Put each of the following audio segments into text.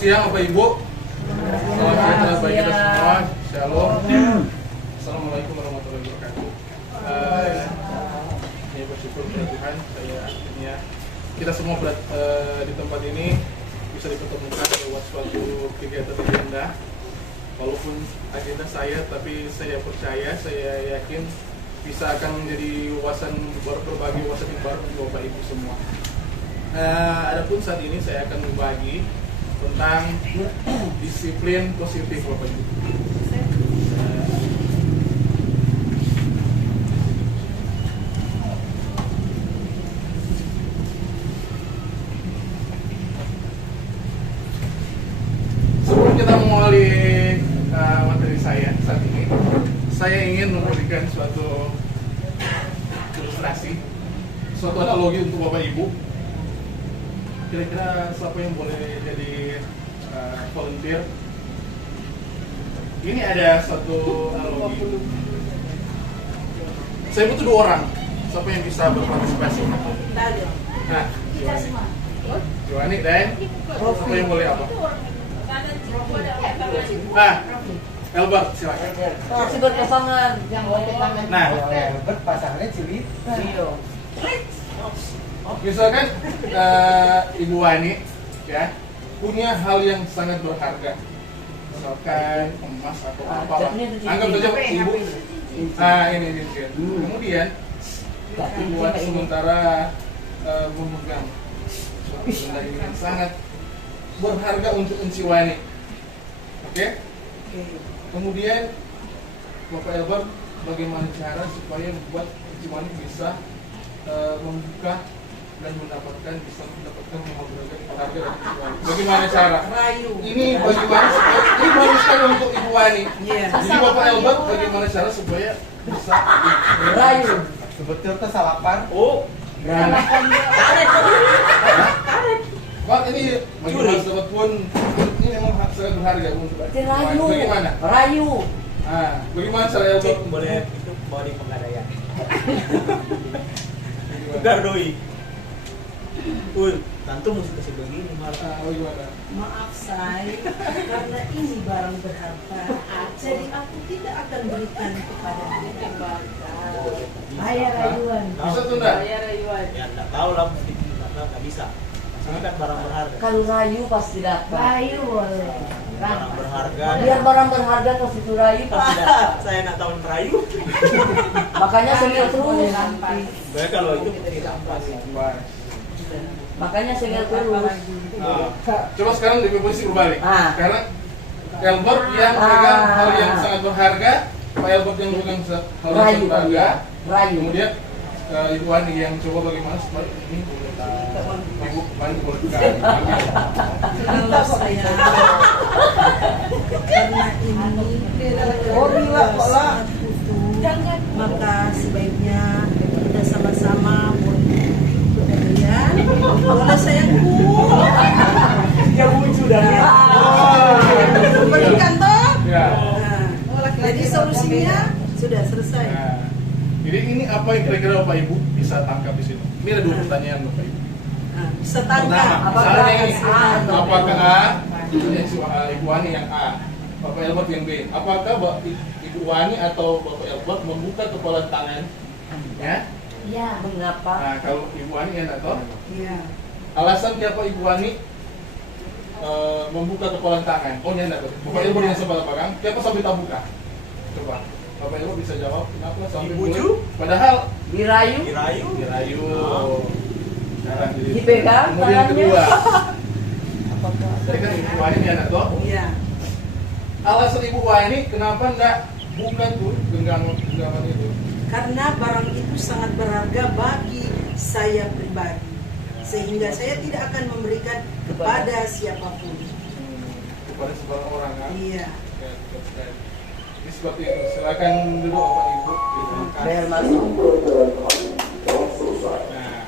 siang Bapak Ibu. Salam sejahtera bagi kita semua. Shalom. Assalamualaikum warahmatullahi wabarakatuh. Saya bersyukur kepada Tuhan, saya akhirnya kita semua di tempat ini bisa dipertemukan lewat suatu kegiatan yang indah. Walaupun agenda saya, tapi saya percaya, saya yakin bisa akan menjadi wawasan berbagi wawasan yang baru untuk Bapak Ibu semua. Adapun saat ini saya akan berbagi tentang disiplin positif Bapak Ibu. Sebelum kita mengawali materi saya saat ini, saya ingin memberikan suatu ilustrasi, suatu analogi untuk Bapak Ibu. Kira-kira siapa yang boleh jadi volunteer? Ini ada suatu analogi. Saya butuh 2 orang. Siapa yang bisa berpartisipasi? Nah, Joani dan siapa yang boleh apa? Nah, Elbert, silakan. Masih berpasangan yang boleh tangan. Nah, Elbert pasangannya Cili. Misalkan Ibu Wani ya punya hal yang sangat berharga, misalkan emas atau apa. Anggap saja Ibu. Nah, ini. Kemudian Ibu Wani sementara memegang suatu benda ini yang sangat berharga untuk Enci Wani. Oke? Kemudian Bapak Elbert, bagaimana cara supaya membuat Enci Wani bisa membuka dan bisa mendapatkan hal berharga dari Ibu Wani? Bagaimana cara? Rayu. Ini bagaimana supaya ini baru sekali untuk Ibu Wani. Jadi Bapak Elbert, bagaimana cara supaya bisa Rayu. Sebetulnya salapan. Oh, Pak, ini bagaimana sobat pun ini memang sangat berharga untuk Ibu Wani. Bagaimana? Rayu. Bagaimana cara Elbert? Boleh itu bawa di Pegadaian. Gardoi. Tantu mesti kasih begini malah. Bagaimana? Maaf say, karena ini barang berharga, jadi aku tidak akan berikan kepada bayar rayuan. Bisa tuh enggak? Ya enggak tahu lah, mesti enggak bisa. Ini kan barang berharga. Kalau Rayu pasti dapat. Rayu boleh. Barang berharga. Biar barang berharga pasti itu Rayu pasti dapat. Saya enggak tahu rayu. Makanya sengil terus. Baik kalau itu kita dirampas. Makanya sengil terus. Coba sekarang di posisi berbalik. Sekarang Elbert yang Ah. pegang hal yang sangat berharga, Pak Elbert yang pegang hal yang Rayu sangat berharga. Rayu. Kemudian Ibu Wani yang coba bagaimana supaya ini Ibu Wani boleh pegang. Kalau saya, karena ini sangat butuh, maka sebaiknya kita sama-sama boleh sayangku. Yang lucu dan Berikan toh. Ya. Jadi solusinya sudah selesai. Nah, jadi ini apa yang kira-kira Bapak Ibu bisa tangkap di sini? Ini ada 2 pertanyaan Bapak Ibu. Bisa tangkap. Misalnya ini, A? apakah A? Ibu Wani yang A, Bapak Elbert yang B. Apakah Ibu Wani atau Bapak Elbert membuka kepalan tangan? Ya. Ya. Mengapa? Nah, kalau Ibu Wani yang atau Iya. alasan kenapa Ibu Wani membuka kepalan tangan? Oh, ini enggak. Bapak Elbert yang sempat pegang, kenapa sampai tak buka? Coba. Bapak Elbert bisa jawab kenapa sampai Ibu Ju? buka? Padahal Dirayu. Dirayu. dirayu. Sekarang jadi. Dipegang Kemudian yang tangannya. kedua. Jadi kan Ibu Wani ini anak toh. Iya. Alasan Ibu Wani kenapa enggak buka tuh genggaman itu? Karena barang itu sangat berharga bagi saya pribadi, sehingga saya tidak akan memberikan kepada siapapun. Kepada seorang orang kan? Iya. Oke. Ini seperti itu. Silakan dulu Bapak Ibu. Bayar masuk. Nah,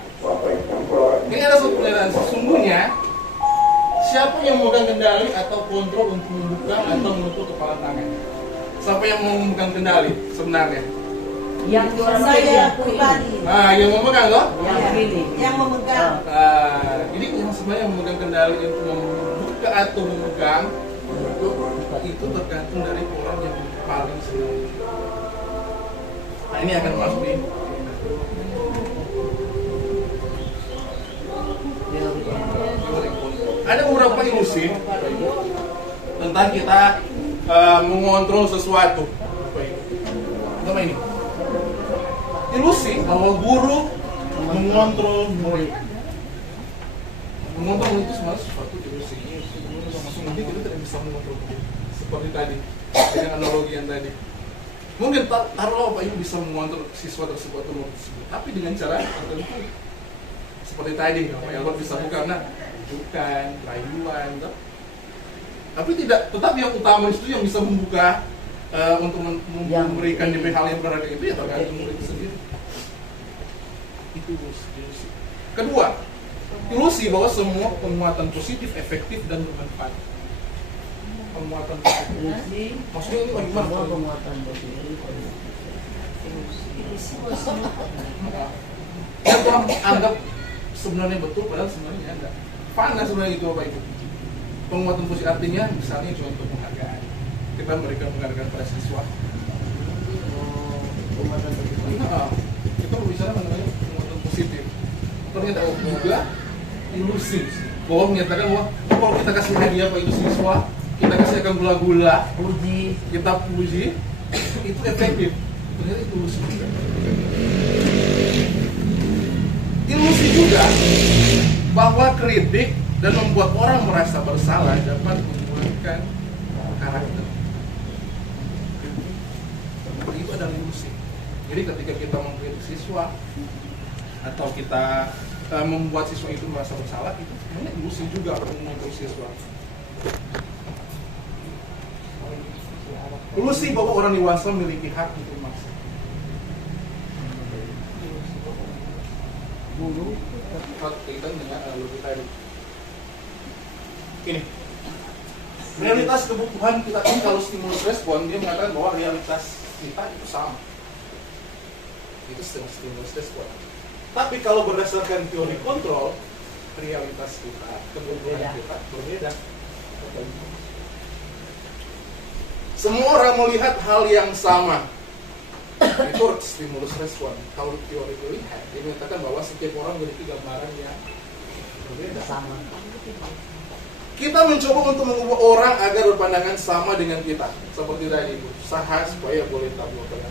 ini ada satu pernyataan sesungguhnya. Siapa yang memegang kendali atau kontrol untuk membuka atau menutup kepala tangan? Siapa yang memegang kendali sebenarnya? Yang jualan Saya pribadi Nah, yang memegang loh. Yang ini. yang memegang. Jadi yang sebenarnya memegang kendali untuk membuka keaturgan itu tergantung dari orang yang paling senang. Nah ini akan masuk di ada beberapa ilusi tentang kita mengontrol sesuatu. Sama ini ilusi bahwa guru mengontrol murid. Mengontrol itu sebenarnya sesuatu ilusi. Langsung mungkin kita tidak bisa mengontrol murid. Seperti tadi dengan analogi yang tadi. Mungkin taruhlah Pak Ibu bisa mengontrol siswa tersebut atau murid tersebut, tapi dengan cara tertentu. Seperti tadi, Pak Albert bisa karena bukan rayuan, tapi tidak. Tetapi yang utama itu yang bisa membuka untuk memberikan DP hal yang berharga itu ya tergantung murid itu sendiri. Itu ilusi. Kedua, ilusi bahwa semua penguatan positif, efektif dan bermanfaat. Penguatan positif. Ilusi. Maksudnya ini bagaimana? Semua penguatan positif. Yang orang anggap sebenarnya betul, padahal sebenarnya enggak. Fana sebenarnya itu Bapak Ibu. Penguatan positif artinya misalnya contoh penghargaan. Kita memberikan penghargaan pada siswa. Penguatan positif. Kita berbicara mengenai penguatan positif. Ternyata juga ilusi bahwa menyatakan bahwa kalau kita kasih hadiah Pak itu siswa, kita kasih akan gula-gula, Puji. kita puji, itu efektif. Ternyata itu ilusi juga. Ilusi juga bahwa kritik dan membuat orang merasa bersalah dapat menguatkan karakter. Itu adalah ilusi. Jadi ketika kita mengkritik siswa atau kita membuat siswa itu merasa bersalah, itu sebenarnya ilusi juga untuk siswa. Ilusi bahwa orang dewasa memiliki hak untuk maksa. Guru kaitan dengan analogi tadi. Ini realitas kebutuhan kita ini kalau stimulus respon dia mengatakan bahwa realitas kita itu sama. Itu stimulus respon. Tapi kalau berdasarkan teori kontrol, realitas kita, kebutuhan kita berbeda. Semua orang melihat hal yang sama. Itu stimulus respon. Kalau teori melihat, dia menyatakan bahwa setiap orang memiliki gambaran yang berbeda. Sama. Kita mencoba untuk mengubah orang agar berpandangan sama dengan kita, seperti tadi usaha supaya boleh tahu apa.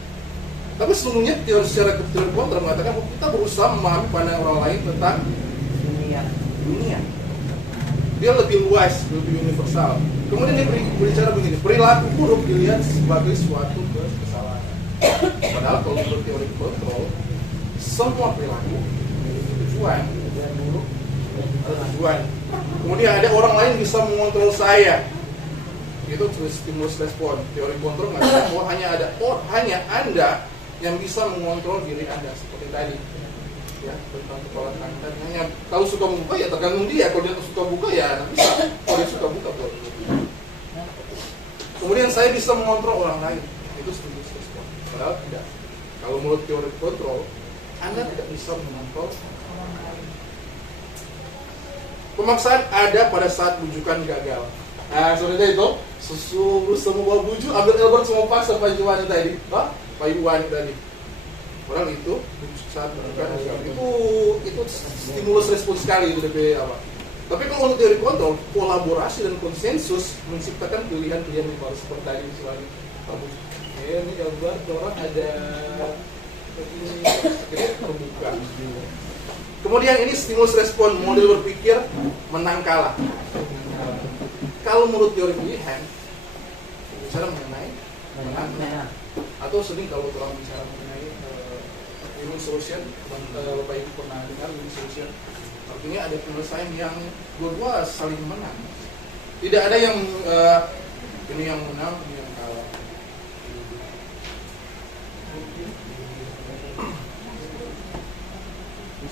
Tapi sesungguhnya teori secara teori kontra mengatakan bahwa kita berusaha memahami pandangan orang lain tentang dunia. Dia lebih luas, lebih universal. Kemudian dia berbicara begini, perilaku buruk dilihat sebagai suatu kesalahan. Padahal kalau menurut teori kontrol, semua perilaku memiliki tujuan, dan buruk ada tujuan. Kemudian ada orang lain bisa mengontrol saya. Itu stimulus respon. Teori kontrol mengatakan bahwa hanya Anda yang bisa mengontrol diri Anda seperti tadi. Ya, tentang kepala Anda. Hanya kalau suka buka ya tergantung dia. Kalau dia suka buka ya bisa. Kalau dia suka buka boleh. Kemudian saya bisa mengontrol orang lain. Itu stimulus respon. Padahal tidak. Kalau menurut teori kontrol, Anda tidak bisa mengontrol orang lain. Pemaksaan ada pada saat bujukan gagal. Nah, seperti itu, semua bujuk, ambil Albert semua paksa Pak Ibu Wani tadi. Pak Ibu Wani tadi. Padahal itu saat bujukan gagal. Itu stimulus respon sekali itu DP apa. Tapi kalau untuk teori kontrol, kolaborasi dan konsensus menciptakan pilihan-pilihan yang baru seperti tadi misalnya. Ini Albert orang ada ini terbuka. Kemudian ini stimulus respon model berpikir menang kalah. Kalau menurut teori pilihan, bicara mengenai menang atau sering kalau orang bicara mengenai winning solution, Bapak Ibu pernah dengar winning solution? Artinya ada penyelesaian yang dua-dua saling menang. Tidak ada yang ini yang menang, ini yang kalah.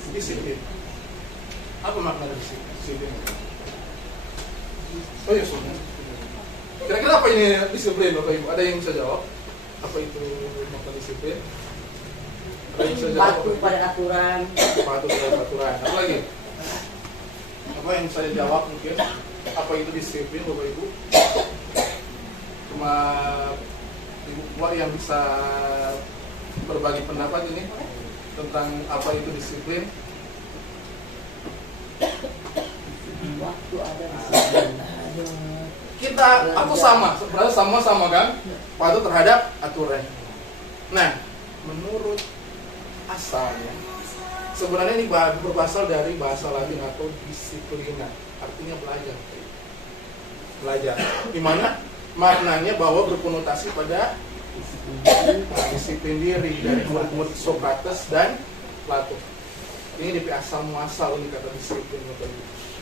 Disiplin. Apa makna dari disiplin? Oh ya, soalnya. Kira-kira apa ini disiplin, Bapak Ibu? Ada yang bisa jawab? Apa itu makna disiplin? Ada yang bisa jawab? Patuh pada aturan. Patuh pada aturan. Apa lagi? Apa yang saya jawab mungkin apa itu disiplin Bapak Ibu? Cuma Ibu Puan yang bisa berbagi pendapat ini tentang apa itu disiplin. Waktu ada disiplin, ada. Kita, aku sebenarnya sama-sama kan patuh terhadap aturan. Nah, menurut asalnya sebenarnya ini berasal dari bahasa Latin atau disiplina, artinya belajar. Di mana maknanya bahwa berkonotasi pada disiplin diri dari murid-murid Sokrates dan Plato. Ini dari asal muasal ini kata disiplin.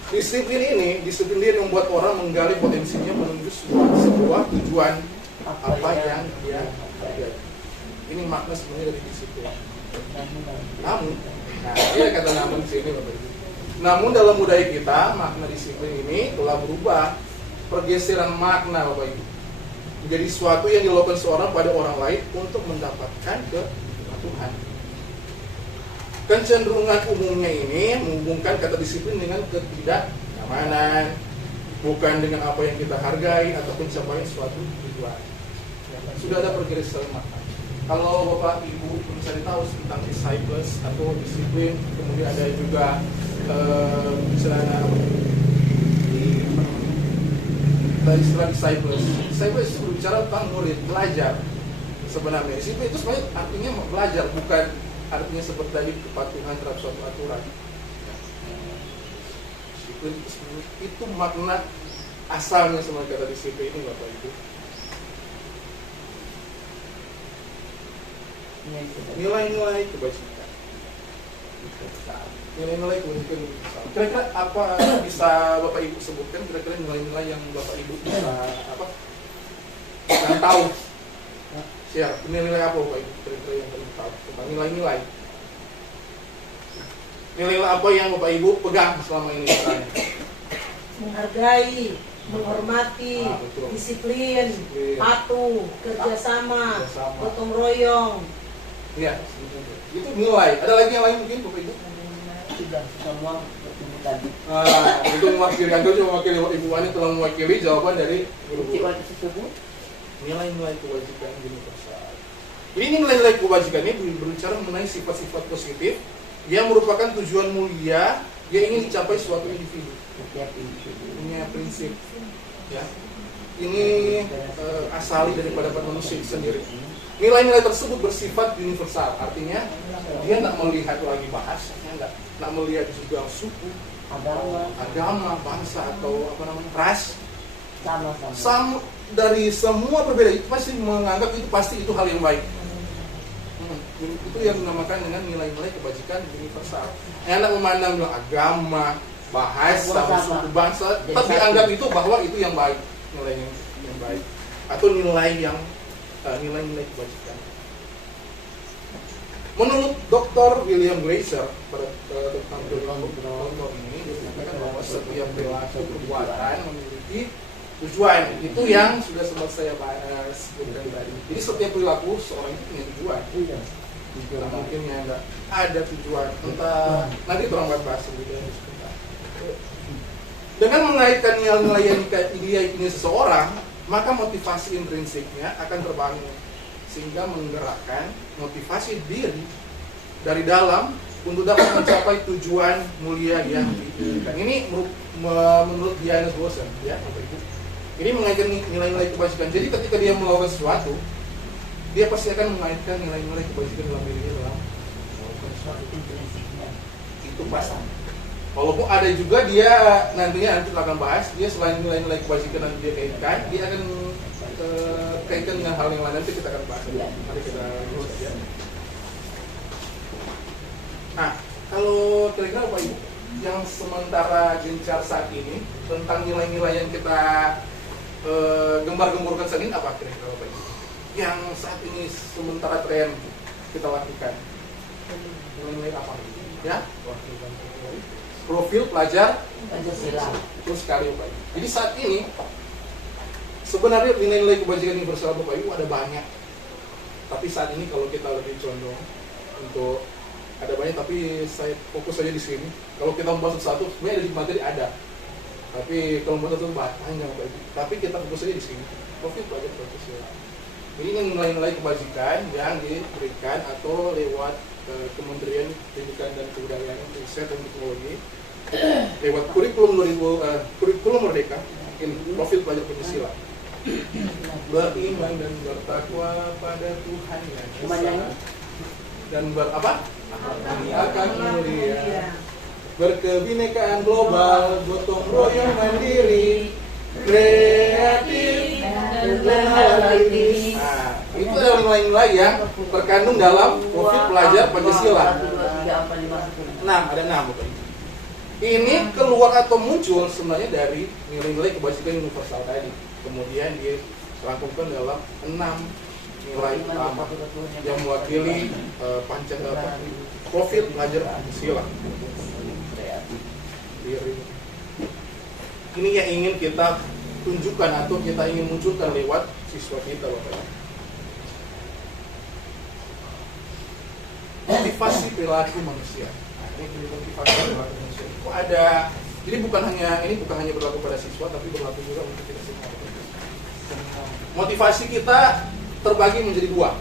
Disiplin diri membuat orang menggali potensinya menuju sebuah tujuan apa yang dia lihat. Ini makna sebenarnya dari disiplin. Namun, dia kata namun di sini Bapak Ibu. Namun dalam budaya kita makna disiplin ini telah berubah, pergeseran makna Bapak Ibu menjadi sesuatu yang dilakukan seorang pada orang lain untuk mendapatkan kepatuhan. Kecenderungan umumnya ini menghubungkan kata disiplin dengan ketidaknyamanan, bukan dengan apa yang kita hargai atau pencapaian suatu tujuan. Sudah ada pergeseran makna. Kalau Bapak Ibu mencari tahu tentang disciples atau disiplin, kemudian ada juga misalnya istilah disciples itu berbicara tentang murid, belajar. Sebenarnya disiplin itu sebenarnya artinya belajar, bukan artinya seperti tadi kepatuhan terhadap suatu aturan. Disiplin itu makna asalnya sama kata disiplin ini Bapak Ibu. Nilai-nilai kebajikan. Nilai-nilai kebajikan. Kira-kira apa bisa Bapak Ibu sebutkan? Kira-kira nilai-nilai yang Bapak Ibu bisa yang tahu? Share nilai-nilai apa Bapak Ibu? Kira-kira yang paling tahu tentang nilai-nilai. Nilai-nilai apa yang Bapak Ibu pegang selama ini misalnya? Menghargai, menghormati, disiplin, patuh, kerjasama, gotong royong. Iya, itu nilai. Ada lagi yang lain mungkin Bapak Ibu? Sudah semua bertemu tadi. Itu mewakili Anda, mewakili Ibu Ani telah mewakili jawaban dari Kewajiban tersebut. nilai-nilai kewajiban universal. Ini nilai-nilai kewajiban ini berbicara mengenai sifat-sifat positif yang merupakan tujuan mulia yang ingin dicapai suatu individu. Setiap individu Punya prinsip, ya. Ini asali daripada manusia sendiri. Nilai-nilai tersebut bersifat universal, artinya dia tidak melihat lagi bahasanya, tidak melihat juga suku, agama, bangsa atau ras. Sama dari semua berbeda itu pasti menganggap itu pasti itu hal yang baik. Itu yang dinamakan dengan nilai-nilai kebajikan universal. Yang tidak memandang agama, bahasa, suku, bangsa, tapi anggap itu bahwa itu yang baik, nilai yang baik atau nilai kebajikan. Menurut Dr. William Glaser pada tentang doktor ini dia mengatakan bahwa setiap perilaku perbuatan memiliki tujuan. Itu yang sudah sempat saya bahas tadi. Jadi setiap perilaku seorang itu punya tujuan. Nah, mungkin ya enggak ada tujuan. Entah nanti orang bahas lebih sebentar. Dengan mengaitkan nilai-nilai yang ini seseorang, maka motivasi intrinsiknya akan terbangun sehingga menggerakkan motivasi diri dari dalam untuk dapat mencapai tujuan mulia yang diinginkan. Ini menurut Diana Bosen, ya, ini mengaitkan nilai-nilai kebajikan. Jadi ketika dia melakukan sesuatu, dia pasti akan mengaitkan nilai-nilai kebajikan dalam dirinya dalam melakukan sesuatu. Itu pasti. Walaupun ada juga dia nantinya nanti akan bahas, dia selain nilai-nilai kebajikan nanti dia kaitkan, dia akan kaitkan dengan hal yang lain, nanti kita akan bahas. Mari kita lihat saja. Nah, kalau kira-kira Bapak Ibu yang sementara gencar saat ini tentang nilai-nilai yang kita gembar-gemburkan saat ini apa kira-kira Bapak Ibu? Yang saat ini sementara tren kita lakukan nilai-nilai apa? Ya? Profil pelajar Pancasila. Terus sekali Bapak Ibu. Jadi saat ini sebenarnya nilai-nilai kebajikan universal Bapak Ibu ada banyak. Tapi saat ini kalau kita lebih condong untuk ada banyak, tapi saya fokus saja di sini. Kalau kita membahas satu, sebenarnya dari materi ada, tapi kalau membahas satu panjang. Tapi kita fokus saja di sini. Profil pelajar Pancasila. Ini nilai-nilai kebajikan yang diberikan atau lewat Kementerian Pendidikan dan Kebudayaan, Riset dan Teknologi, lewat kurikulum Merdeka. Ini profil pelajar Pancasila. Beriman dan bertakwa pada Tuhan yang Esa dan akan mulia, berkebinekaan global, gotong royong mandiri, kreatif dan analitis. Nah, itu adalah nilai-nilai yang terkandung dalam profil pelajar Pancasila. 6, ada 6. Ini keluar atau muncul sebenarnya dari nilai-nilai kebajikan universal tadi. Kemudian dirangkumkan dalam 6 nilai utama yang mewakili profil pelajar Pancasila. Ini yang ingin kita tunjukkan atau kita ingin munculkan lewat siswa kita, Bapak. Motivasi perilaku manusia. Nah, ini motivasi perilaku manusia. Kok ada? Ini bukan hanya berlaku pada siswa, tapi berlaku juga untuk kita semua. Motivasi kita terbagi menjadi 2.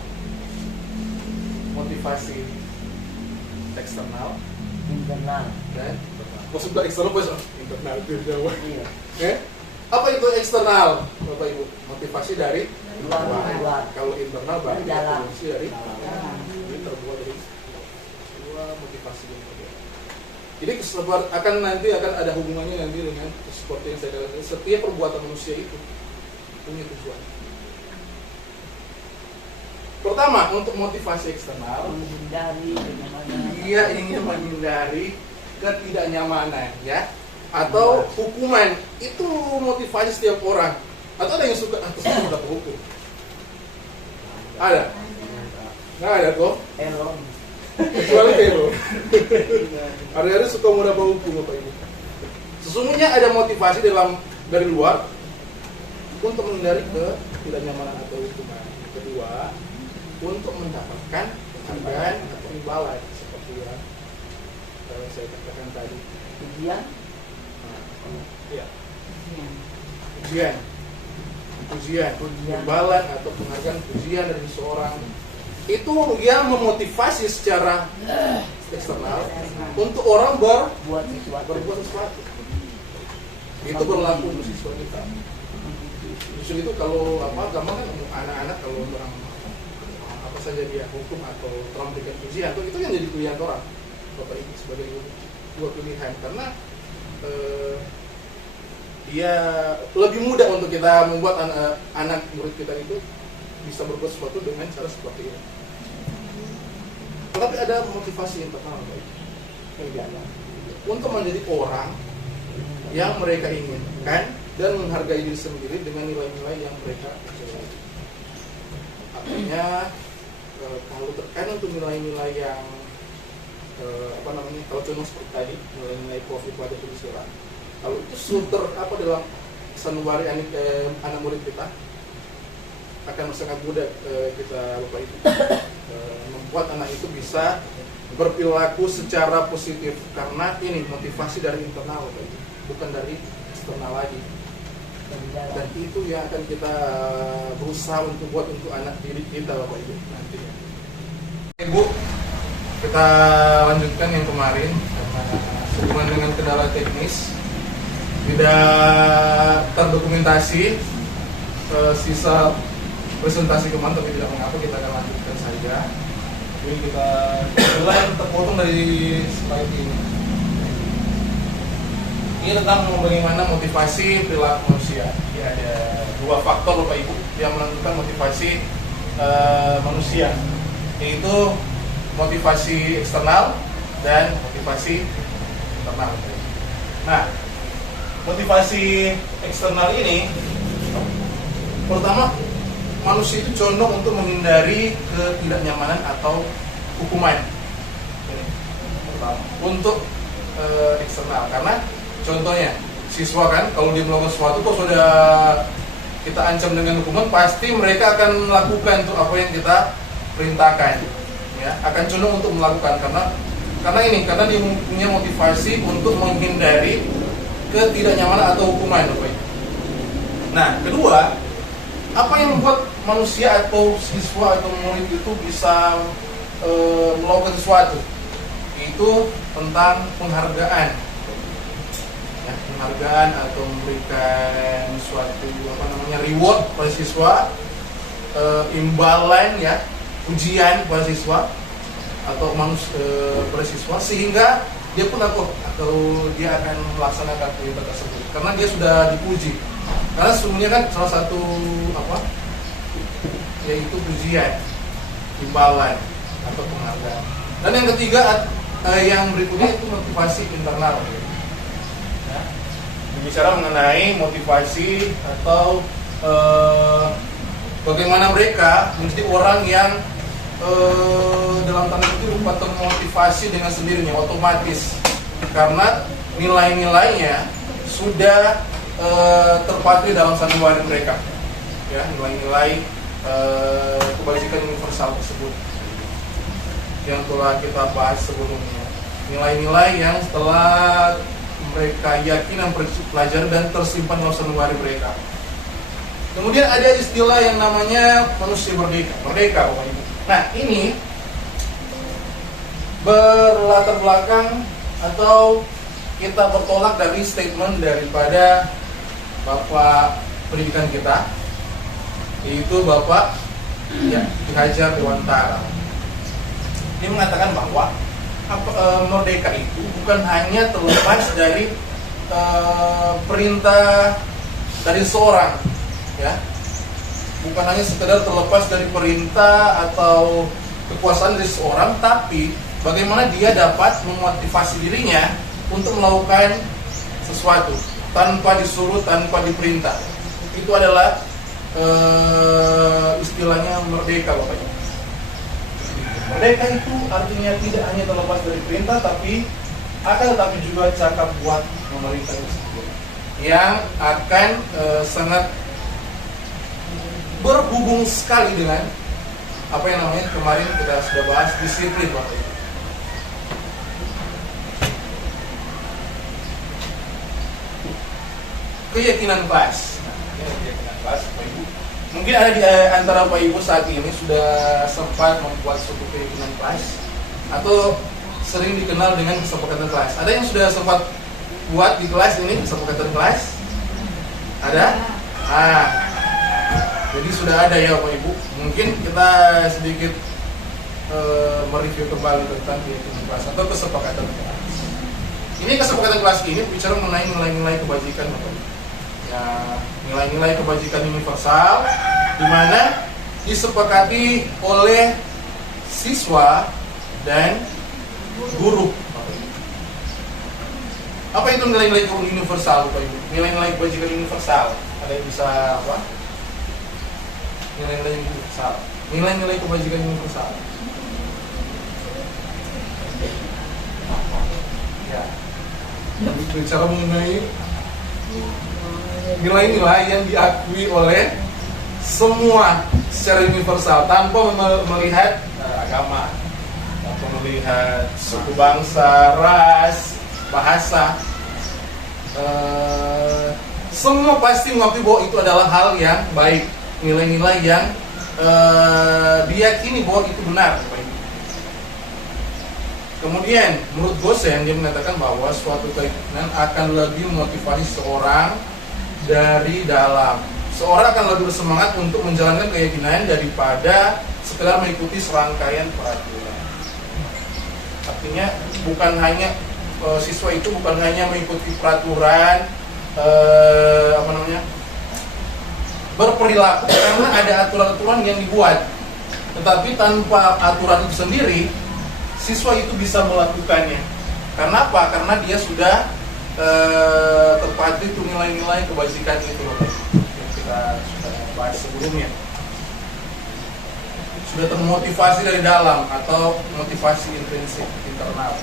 Motivasi eksternal, internal. dan maksudnya eksternal internal itu Jawa. Iya. Apa itu eksternal, Bapak Ibu? Motivasi dari Luar. Kalau internal berarti Dalam. motivasi dari dalam. Ini terbuat dari 2 motivasi yang berbeda. Jadi nanti akan ada hubungannya nanti dengan seperti yang saya katakan, setiap perbuatan manusia itu punya tujuan. Pertama, untuk motivasi eksternal, dia ingin menghindari ketidaknyamanan, ya, atau hukuman. Itu motivasi setiap orang. Atau ada yang suka atas sudah hukum? Ada? Nggak ada kok. Elon. Kecuali Elo. Ada suka mudah hukum, Bapak Ibu. Sesungguhnya ada motivasi dari luar untuk menghindari ketidaknyamanan atau hukuman. Kedua, untuk mendapatkan penghargaan atau imbalan seperti yang saya katakan tadi. Ujian. Ya. Ujian, imbalan atau penghargaan, pujian dari seseorang. Itu yang memotivasi secara eksternal untuk orang berbuat sesuatu. Itu berlaku untuk siswa kita. Justru itu kalau gampang kan anak-anak kalau orang apa saja dia hukum atau telah memberikan pujian, itu yang jadi pilihan orang, Bapak Ibu, sebagai 2 pilihan, karena dia lebih mudah untuk kita membuat anak murid kita itu bisa berbuat sesuatu dengan cara seperti ini. Tetapi ada motivasi internal, untuk menjadi orang yang mereka inginkan dan menghargai diri sendiri dengan nilai-nilai yang mereka percayai. Artinya kalau terkait untuk nilai-nilai yang kalau contoh seperti tadi, nilai-nilai profil pada Pancasila, kalau itu dalam sanubari anak murid kita, akan sangat mudah kita lupa itu membuat anak itu bisa berperilaku secara positif, karena ini motivasi dari internal, bukan dari eksternal lagi. Dan itu yang akan kita berusaha untuk buat untuk anak didik kita, Bapak Ibu, nantinya. Ibu, kita lanjutkan yang kemarin, karena hubungan dengan kendala teknis tidak terdokumentasi sisa presentasi kemarin, tapi tidak mengapa, kita akan lanjutkan saja. Jadi kita mulai terpotong dari slide ini. Ini tentang bagaimana motivasi perilaku manusia. Ini ada 2 faktor, Bapak Ibu, yang menentukan motivasi manusia, yaitu motivasi eksternal dan motivasi internal. Nah, motivasi eksternal ini, pertama, manusia itu condong untuk menghindari ketidaknyamanan atau hukuman. Ini pertama, untuk eksternal, karena contohnya siswa kan, kalau dia melakukan sesuatu kok sudah kita ancam dengan hukuman, pasti mereka akan melakukan untuk apa yang kita perintahkan, ya, akan condong untuk melakukan, karena karena dia punya motivasi untuk menghindari ketidaknyamanan atau hukuman, Bapak Ibu. Nah, kedua, apa yang membuat manusia atau siswa atau murid itu bisa melakukan sesuatu? Itu tentang penghargaan. Ya, penghargaan atau memberikan suatu reward pada siswa, imbalan ya, ujian pada siswa atau pada siswa, sehingga dia pun atau dia akan melaksanakan perintah tersebut karena dia sudah dipuji. Karena sesungguhnya kan salah satu yaitu pujian, imbalan atau penghargaan. Dan yang ketiga, yang berikutnya itu motivasi internal. Ya. Bicara mengenai motivasi atau bagaimana mereka menjadi orang yang dalam tanda kutip rupa termotivasi dengan sendirinya, otomatis, karena nilai-nilainya sudah terpatri dalam sanubari mereka, ya, nilai-nilai kebajikan universal tersebut yang telah kita bahas sebelumnya, nilai-nilai yang setelah mereka yakin dan pelajari dan tersimpan dalam sanubari mereka. Kemudian ada istilah yang namanya manusia merdeka, Bapak Ibu. Nah, ini berlatar belakang atau kita bertolak dari statement daripada Bapak pendidikan kita, yaitu Bapak Ki Hajar Dewantara. Dia mengatakan bahwa merdeka itu bukan hanya terlepas dari perintah dari seorang, ya, bukan hanya sekedar terlepas dari perintah atau kekuasaan dari seorang, tapi bagaimana dia dapat memotivasi dirinya untuk melakukan sesuatu tanpa disuruh, tanpa diperintah. Itu adalah istilahnya merdeka, Bapak Ibu. Merdeka itu artinya tidak hanya terlepas dari perintah, tapi tetapi juga cakap buat pemerintah tersebut yang akan sangat berhubung sekali dengan apa yang namanya kemarin kita sudah bahas, disiplin, Bapak Ibu. Keyakinan kelas. Keyakinan kelas, Bapak Ibu. Mungkin ada di antara Bapak Ibu saat ini sudah sempat membuat suatu keyakinan kelas atau sering dikenal dengan kesepakatan kelas. Ada yang sudah sempat buat di kelas ini kesepakatan kelas? Ada? Jadi sudah ada ya Bapak Ibu. Mungkin kita sedikit mereview kembali tentang keyakinan kelas atau kesepakatan kelas. Ini kesepakatan kelas ini bicara mengenai nilai-nilai kebajikan, Bapak Ibu. Ya, nilai-nilai kebajikan universal di mana disepakati oleh siswa dan guru. Apa itu nilai-nilai universal, Bapak Ibu? Nilai-nilai kebajikan universal. Ada yang bisa apa? Nilai-nilai universal. Nilai-nilai kebajikan universal. Ya. Bicara mengenai nilai-nilai yang diakui oleh semua secara universal tanpa melihat agama, tanpa melihat suku bangsa, ras, bahasa, semua pasti mengakui bahwa itu adalah hal yang baik, nilai-nilai yang diyakini bahwa itu benar. Kemudian menurut Gosen dia mengatakan bahwa suatu keyakinan akan lebih memotivasi seorang dari dalam. Seorang akan lebih bersemangat untuk menjalankan keyakinan daripada sekedar mengikuti serangkaian peraturan. Artinya bukan hanya siswa itu bukan hanya mengikuti peraturan berperilaku karena ada aturan-aturan yang dibuat, tetapi tanpa aturan itu sendiri siswa itu bisa melakukannya. Karena apa? Karena dia sudah terpatri itu nilai-nilai kebajikan itu yang kita sudah bahas sebelumnya, sudah termotivasi dari dalam atau motivasi intrinsik internal.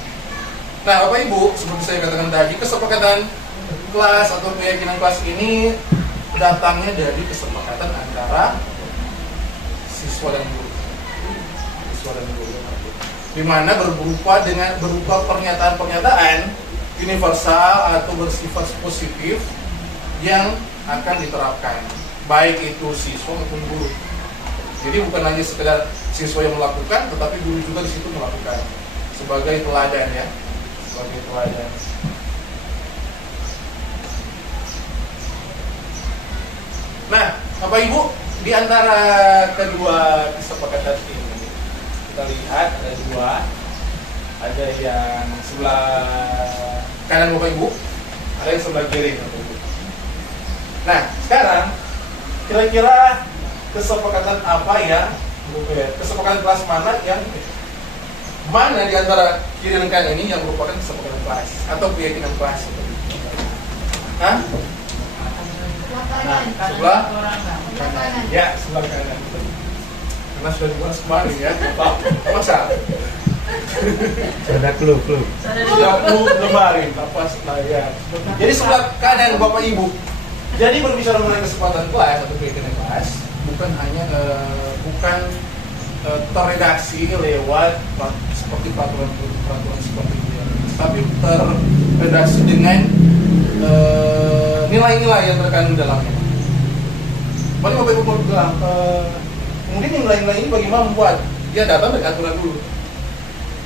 Nah, Bapak Ibu, seperti saya katakan tadi, kesepakatan kelas atau keyakinan kelas ini datangnya dari kesepakatan antara siswa dan guru. di mana berupa pernyataan-pernyataan universal atau bersifat positif yang akan diterapkan, baik itu siswa maupun guru. Jadi bukan hanya sekedar siswa yang melakukan, tetapi guru juga di situ melakukan sebagai teladan ya, sebagai teladan. Nah, Bapak Ibu, di antara kedua kesepakatan ini kita lihat ada dua, ada yang sebelah kanan Bapak Ibu, ada yang sebelah kiri Bapak Ibu. Nah, sekarang kira-kira kesepakatan apa ya? Kesepakatan kelas mana di antara kiri dan kanan ini yang merupakan kesepakatan kelas atau keyakinan kelas? Hah? Sebelah kanan. Ya, sebelah kanan. Karena sudah dibahas kemarin ya. Masa? Ada clue. Sudah kemarin, apa ya. Jadi sebelah kanan Bapak Ibu. Jadi berbicara mengenai kesepakatan kelas atau keyakinan kelas, bukan hanya terredaksi lewat seperti peraturan seperti itu, tapi terredaksi dengan nilai-nilai yang terkandung dalamnya. Mari Bapak Ibu mau bilang, kemudian nilai-nilai ini bagaimana membuat dia datang dari aturan dulu.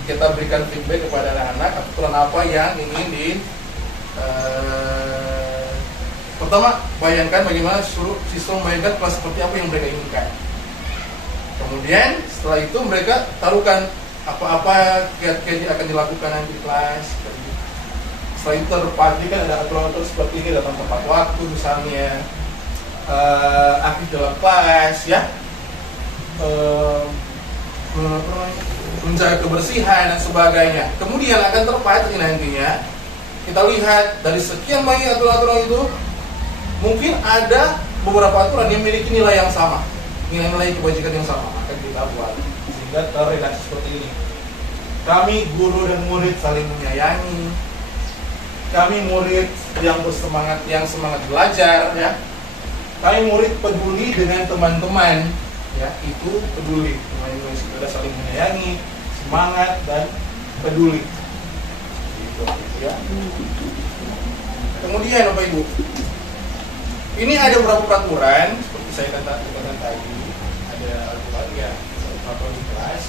Kita berikan feedback kepada anak-anak aturan apa yang ingin pertama, bayangkan bagaimana siswa membayangkan kelas seperti apa yang mereka inginkan. Kemudian setelah itu mereka taruhkan apa-apa kiat-kiat yang akan dilakukan nanti di kelas. Setelah itu terpati kan ada aturan-aturan seperti ini, datang tepat waktu misalnya, aktif dalam kelas ya, menjaga kebersihan dan sebagainya. Kemudian akan terpati nantinya kita lihat dari sekian banyak aturan-aturan itu, mungkin ada beberapa aturan yang memiliki nilai yang sama, nilai-nilai kebajikan yang sama, akan kita buat sehingga terredaksi seperti ini. Kami guru dan murid saling menyayangi. Kami murid yang bersemangat, yang semangat belajar, ya. Kami murid peduli dengan teman-teman, ya. Itu peduli, teman-teman sudah saling menyayangi, semangat dan peduli. Gitu, ya. Kemudian Bapak Ibu, ini ada beberapa peraturan seperti saya katakan tadi, ada aturan ya, peraturan di kelas.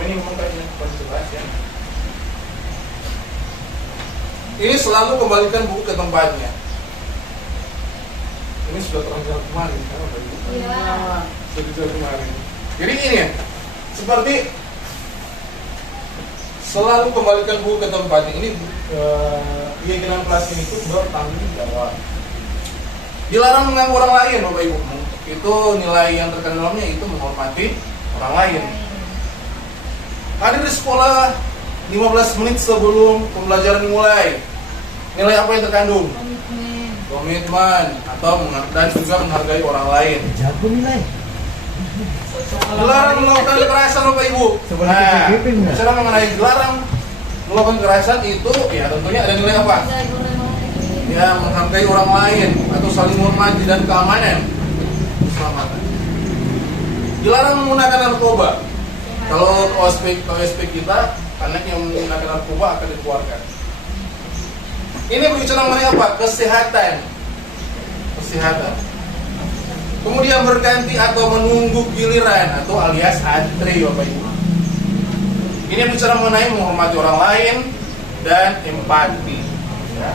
Ini memang peraturan jelas ya. Ini selalu kembalikan buku ke tempatnya. Ini sudah terjadi kemarin, kan Bapak Ibu? Iya. Sudah terjadi kemarin. Jadi ini ya, seperti selalu kembalikan buku ke tempatnya. Ini keyakinan kelas ini itu bertanggung jawab. Dilarang mengganggu orang lain, Bapak Ibu. Itu nilai yang terkandung dalamnya itu menghormati orang lain. Hadir di sekolah 15 menit sebelum pembelajaran dimulai. Nilai apa yang terkandung? Komitmen atau dan juga menghargai orang lain. Jago nilai. Dilarang melakukan kekerasan, Bapak Ibu. Nah, bicara mengenai dilarang melakukan kekerasan itu, ya tentunya ada nilai apa? Ya, menghargai orang lain atau saling menghormati dan keamanan, keselamatan. Dilarang menggunakan narkoba. Kalau OSP kita, anak yang menggunakan narkoba akan dikeluarkan. Ini berbicara mengenai apa? Kesehatan. Kemudian berganti atau menunggu giliran atau alias antri, Bapak Ibu. Ini bicara mengenai menghormati orang lain dan empati. Ya.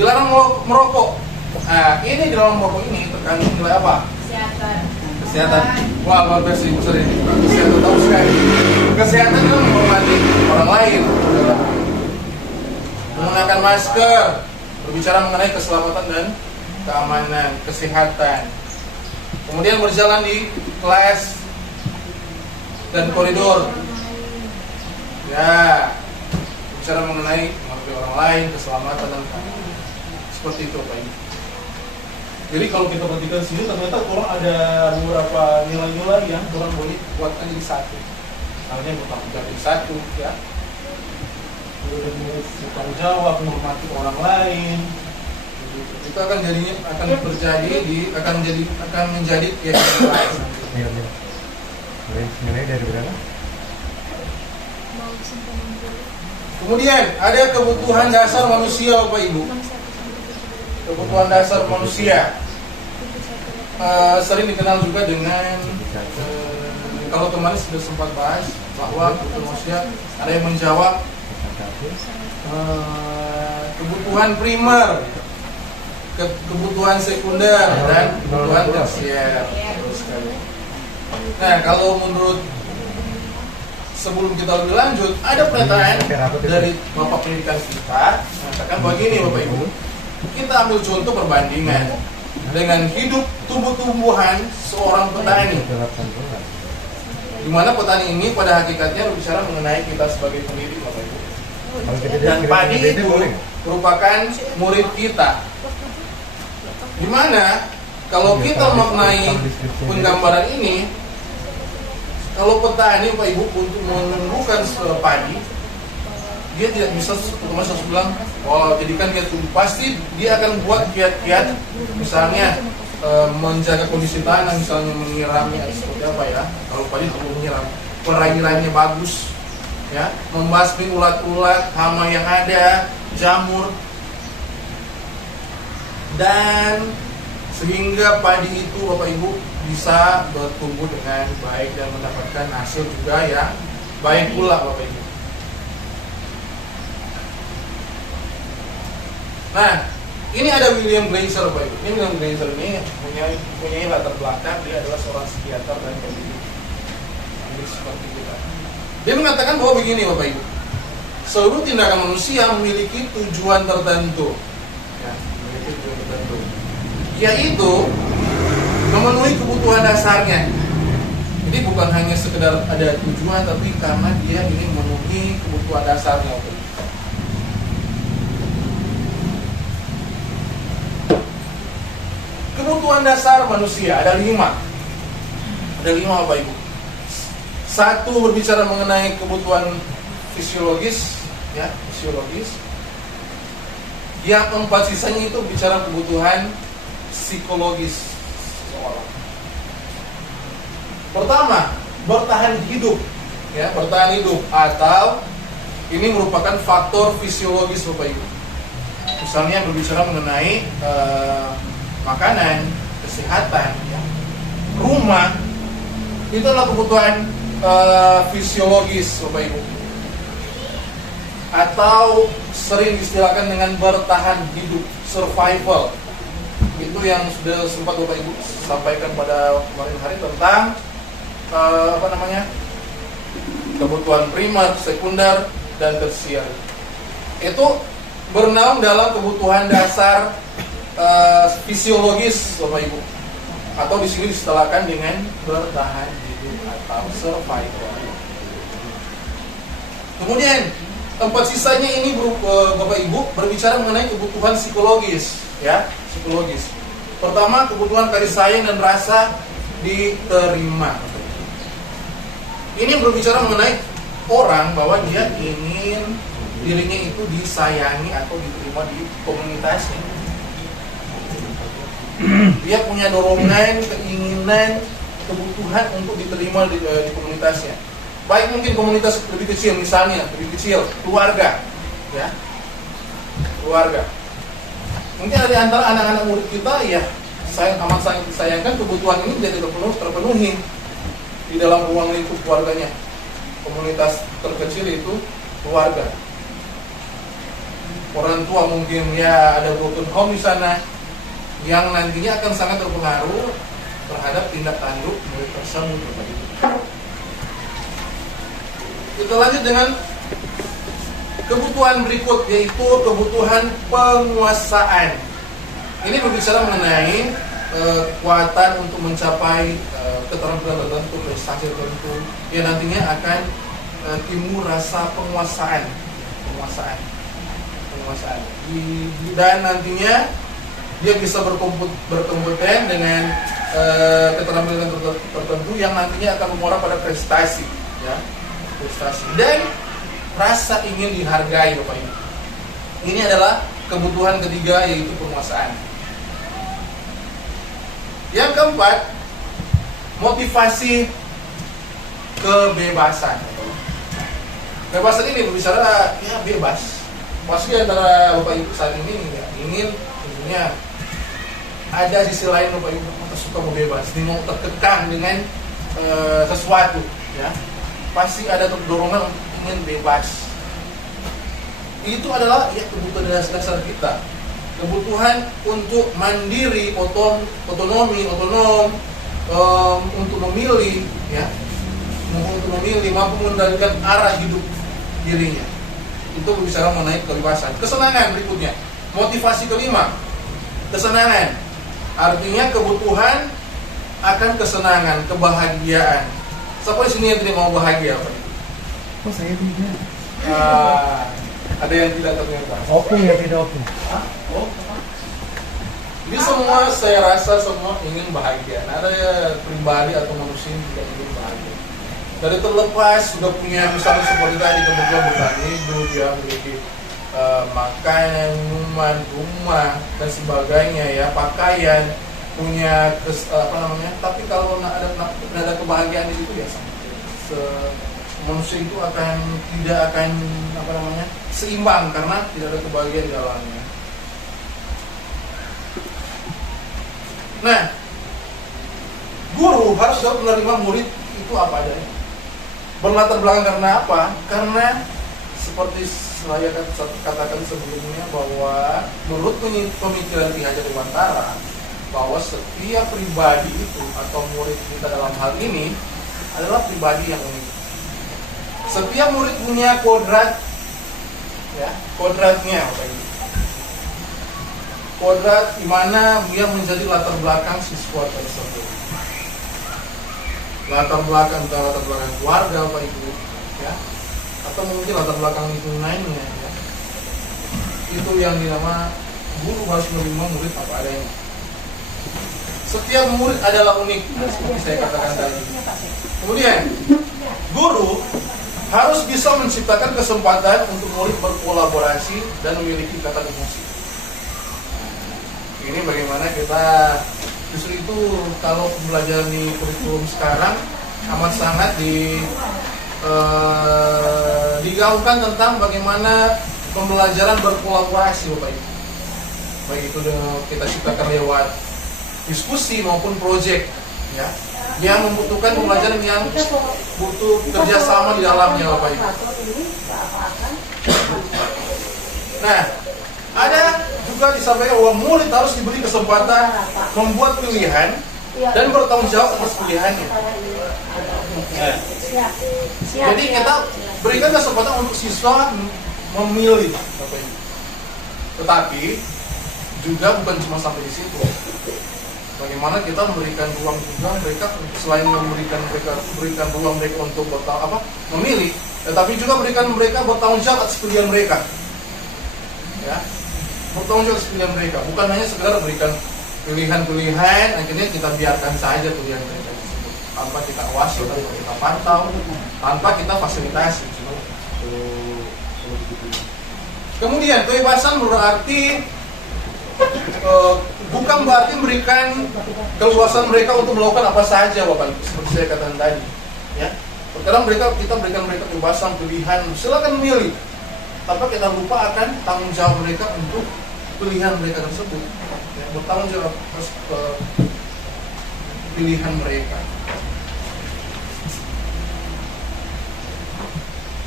Dilarang merokok. Nah, ini di dalam merokok ini terkandung nilai apa? Kesehatan. Wah, luar biasa Ibu sering. Kesehatan tahu sekali. Kesehatan itu menghormati orang lain. Menggunakan masker, berbicara mengenai keselamatan dan keamanan, kesehatan. Kemudian berjalan di kelas dan koridor. Ya, berbicara mengenai menghargai orang lain, keselamatan dan keamanan. Seperti itu, Pak Ibu. Jadi kalau kita perhatikan sini ternyata kurang ada beberapa nilai-nilai yang kurang boleh buatkan jadi satu. Misalnya bertanggung jawab jadi satu, ya. Bertanggung jawab, menghormati orang lain. Itu akan menjadi keyakinan kelas. Nilai dari berapa? Kemudian ada kebutuhan dasar manusia, Bapak Ibu. Kebutuhan dasar manusia sering dikenal juga dengan kalau kemarin sudah sempat bahas bahwa kebutuhan manusia ada yang menjawab kebutuhan primer, kebutuhan sekunder, dan kebutuhan tersier. Nah, kalau menurut sebelum kita lebih lanjut, ada pernyataan dari Bapak Pendidikan kita mengatakan begini, Bapak Ibu. Kita ambil contoh perbandingan dengan hidup tumbuh-tumbuhan seorang petani, di mana petani ini pada hakikatnya berbicara mengenai kita sebagai pendidik, Bapak Ibu. Dan padi itu merupakan murid kita. Di mana kalau kita maknai penggambaran ini, kalau petani, Pak Ibu, untuk menumbuhkan padi, dia tidak bisa otomatis langsung bilang, oh jadikan dia tumbuh. Pasti dia akan buat kiat-kiat, misalnya menjaga kondisi tanah, misalnya menyiramnya seperti apa ya. Kalau padi perlu menyiram, perairannya bagus, ya, membasmi ulat-ulat, hama yang ada, jamur, dan sehingga padi itu, Bapak Ibu, bisa bertumbuh dengan baik dan mendapatkan hasil juga yang baik pula, Bapak Ibu. Nah, ini ada William Gleiser, Bapak Ibu. Ini William Gleiser ini punya latar belakang, dia adalah seorang psikiater dan pendidik Inggris seperti kita. Dia mengatakan bahwa begini, Bapak Ibu, seluruh tindakan manusia memiliki tujuan tertentu, ya, memiliki tujuan tertentu, yaitu memenuhi kebutuhan dasarnya. Jadi bukan hanya sekedar ada tujuan, tapi karena dia ingin memenuhi kebutuhan dasarnya, Bapak Ibu. Kebutuhan dasar manusia ada 5. Ada 5, Bapak Ibu. 1 berbicara mengenai kebutuhan fisiologis, ya, fisiologis. Yang 4 sisanya itu bicara kebutuhan psikologis seseorang. Pertama, bertahan hidup, ya, bertahan hidup, atau ini merupakan faktor fisiologis, Bapak Ibu. Misalnya berbicara mengenai makanan, kesehatan, ya, rumah, itu adalah kebutuhan fisiologis, Bapak Ibu, atau sering distilahkan dengan bertahan hidup, survival. Itu yang sudah sempat Bapak Ibu sampaikan pada kemarin hari tentang kebutuhan primer, sekunder, dan tersier. Itu bernaung dalam kebutuhan dasar fisiologis, Bapak Ibu, atau di sini distelahkan dengan bertahan hidup atau survival. Kemudian 4 sisanya ini Bapak Ibu berbicara mengenai kebutuhan psikologis, ya, psikologis. Pertama, kebutuhan kasih sayang dan rasa diterima. Ini berbicara mengenai orang bahwa dia ingin dirinya itu disayangi atau diterima di komunitasnya. Dia punya dorongan, keinginan, kebutuhan untuk diterima di komunitasnya. Baik mungkin komunitas lebih kecil, misalnya lebih kecil, keluarga, ya, keluarga. Mungkin ada antara anak-anak murid kita, ya, amat sangat disayangkan kebutuhan ini jadi terpenuhi di dalam ruang lingkup keluarganya. Komunitas terkecil itu keluarga. Orang tua mungkin, ya, ada broken home di sana, yang nantinya akan sangat terpengaruh terhadap tindak tanduk murid tersebut. Kita lanjut dengan kebutuhan berikut, yaitu kebutuhan penguasaan. Ini berbicara mengenai kekuatan untuk mencapai keterampilan tertentu, prestasi tertentu, yang nantinya akan timbul rasa penguasaan, dan nantinya dia bisa berkompeten dengan keterampilan tertentu yang nantinya akan mengarah pada prestasi, ya, prestasi dan rasa ingin dihargai, Bapak Ibu. Ini adalah kebutuhan ketiga, yaitu penguasaan. Yang keempat, motivasi kebebasan. Kebebasan ini berbicara ya bebas. Pasti antara Bapak Ibu saat ini ya, ingin tentunya ada sisi lain Bapak Ibu suka mau bebas, mau terkekang dengan sesuatu, ya. Pasti ada dorongan ingin bebas. Itu adalah ya kebutuhan dasar kita. Kebutuhan untuk mandiri, otonom, untuk memilih, ya, untuk memilih, mampu mengendalikan arah hidup dirinya. Itu berbicara mengenai kebebasan. Kesenangan berikutnya, motivasi kelima, kesenangan. Artinya kebutuhan akan kesenangan, kebahagiaan. Siapa di sini yang tidak mau bahagia, Pak? Oh, saya tidak. Ada yang tidak ternyata. Oke ya, tidak oke. Ini semua saya rasa semua ingin bahagia. Nah, ada pribadi atau manusia yang tidak ingin bahagia. Dari terlepas sudah punya misalnya seperti tadi kebutuhan bertahan hidup, dia memiliki makanan, minuman, rumah dan sebagainya, ya, pakaian, punya tapi kalau ada kebahagiaan di situ ya manusia itu tidak akan seimbang karena tidak ada kebahagiaan di dalamnya. Nah, guru harus dapat menerima murid itu apa adanya. Berlatar belakang karena apa? Karena seperti saya katakan sebelumnya bahwa menurut pemikiran Ki Hajar Dewantara bahwa setiap pribadi itu atau murid kita dalam hal ini adalah pribadi yang unik. Setiap murid punya kodrat, ya, kodratnya, kodrat di mana dia menjadi latar belakang siswa tersebut. Latar belakang keluarga, Bapak Ibu, ya, atau mungkin latar belakang lingkungannya, ya. Itu yang dinamakan guru harus menerima murid apa adanya. Setiap murid adalah unik, seperti saya katakan tadi. Kemudian, guru harus bisa menciptakan kesempatan untuk murid berkolaborasi dan memiliki ikatan emosi. Ini bagaimana kita justru itu kalau pembelajaran di kurikulum sekarang amat sangat digaungkan tentang bagaimana pembelajaran berkolaborasi, Bapak Ibu. Baik itu kita ciptakan lewat diskusi maupun proyek, ya, yang membutuhkan pembelajaran yang butuh kerjasama di dalamnya, Bapak Ibu. Nah, ada juga disampaikan bahwa murid harus diberi kesempatan membuat pilihan dan bertanggung jawab atas pilihannya. Nah, jadi kita berikan kesempatan untuk siswa memilih, Bapak Ibu. Tetapi juga bukan cuma sampai di situ. Bagaimana kita memberikan ruang juga mereka, selain berikan ruang mereka untuk memilih, tetapi juga berikan mereka bertanggung jawab atas pilihan mereka, ya, bertanggung jawab atas pilihan mereka, bukan hanya sekedar berikan pilihan-pilihan akhirnya kita biarkan saja pilihan mereka tersebut tanpa kita awasi, tanpa kita pantau, tanpa kita fasilitasi. Kemudian kebebasan berarti bukan berarti memberikan keluasan mereka untuk melakukan apa saja, Bapak Ibu, seperti saya katakan tadi, ya. Terkadang kita berikan mereka kebebasan pilihan, silakan memilih, tanpa kita lupa akan tanggung jawab mereka untuk pilihan mereka tersebut, ya, bertanggung jawab atas pilihan mereka.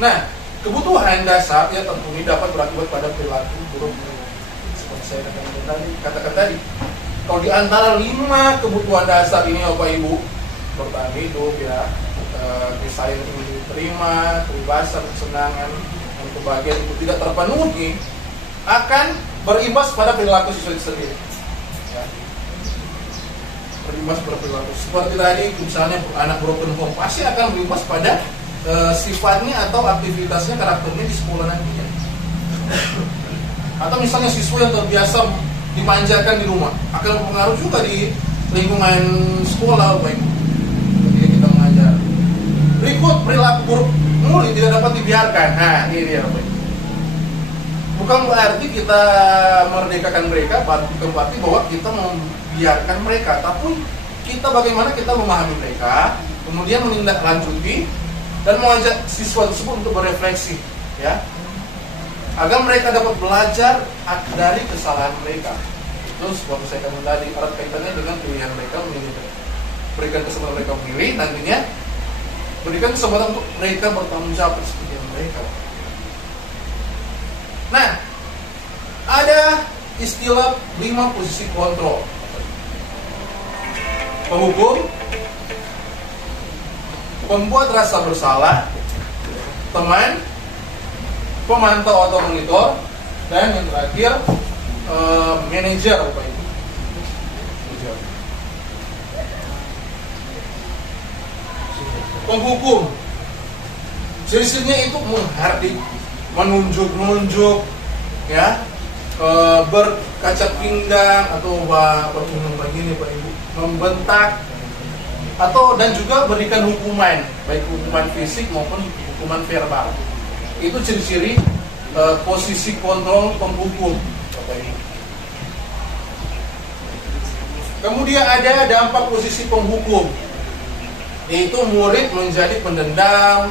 Nah, kebutuhan dasar ya tentunya dapat berakibat pada perilaku buruk. Saya katakan tadi, kalau di antara 5 kebutuhan dasar ini, Bapak Ibu, bertahan hidup, ya, misalnya yang ingin diterima, kebebasan, kesenangan, dan kebahagiaan itu tidak terpenuhi, akan berimbas pada perilaku siswa itu sendiri, ya. Berimbas pada perilaku. Seperti tadi, misalnya anak broken home pasti akan berimbas pada sifatnya atau aktivitasnya, karakternya di sekolah nantinya. Atau misalnya siswa yang terbiasa dimanjakan di rumah akan berpengaruh juga di lingkungan sekolah, Bapak Ibu, ketika kita mengajar. Berikut perilaku buruk murid tidak dapat dibiarkan. Nah, ini dia, Bapak Ibu. Bukan berarti kita merdekakan mereka, bukan berarti bahwa kita membiarkan mereka, tapi kita bagaimana kita memahami mereka, kemudian menindaklanjuti dan mengajak siswa tersebut untuk berefleksi, ya, agar mereka dapat belajar dari kesalahan mereka. Itu seperti saya katakan tadi, erat kaitannya dengan pilihan mereka memilih. Berikan kesempatan mereka memilih, nantinya berikan kesempatan untuk mereka bertanggung jawab atas pilihan mereka. Nah, ada istilah 5 posisi kontrol: penghukum, pembuat rasa bersalah, teman, pemantau atau monitor, dan yang terakhir manajer, Bapak Ibu. Penghukum, ciri-cirinya itu menghardik, menunjuk, ya, berkaca pinggang atau berpinggang begini, Pak Ibu, membentak, atau dan juga berikan hukuman, baik hukuman fisik maupun hukuman verbal. Itu ciri-ciri posisi kontrol penghukum, Bapak Ibu. Kemudian ada dampak posisi penghukum, yaitu murid menjadi pendendam,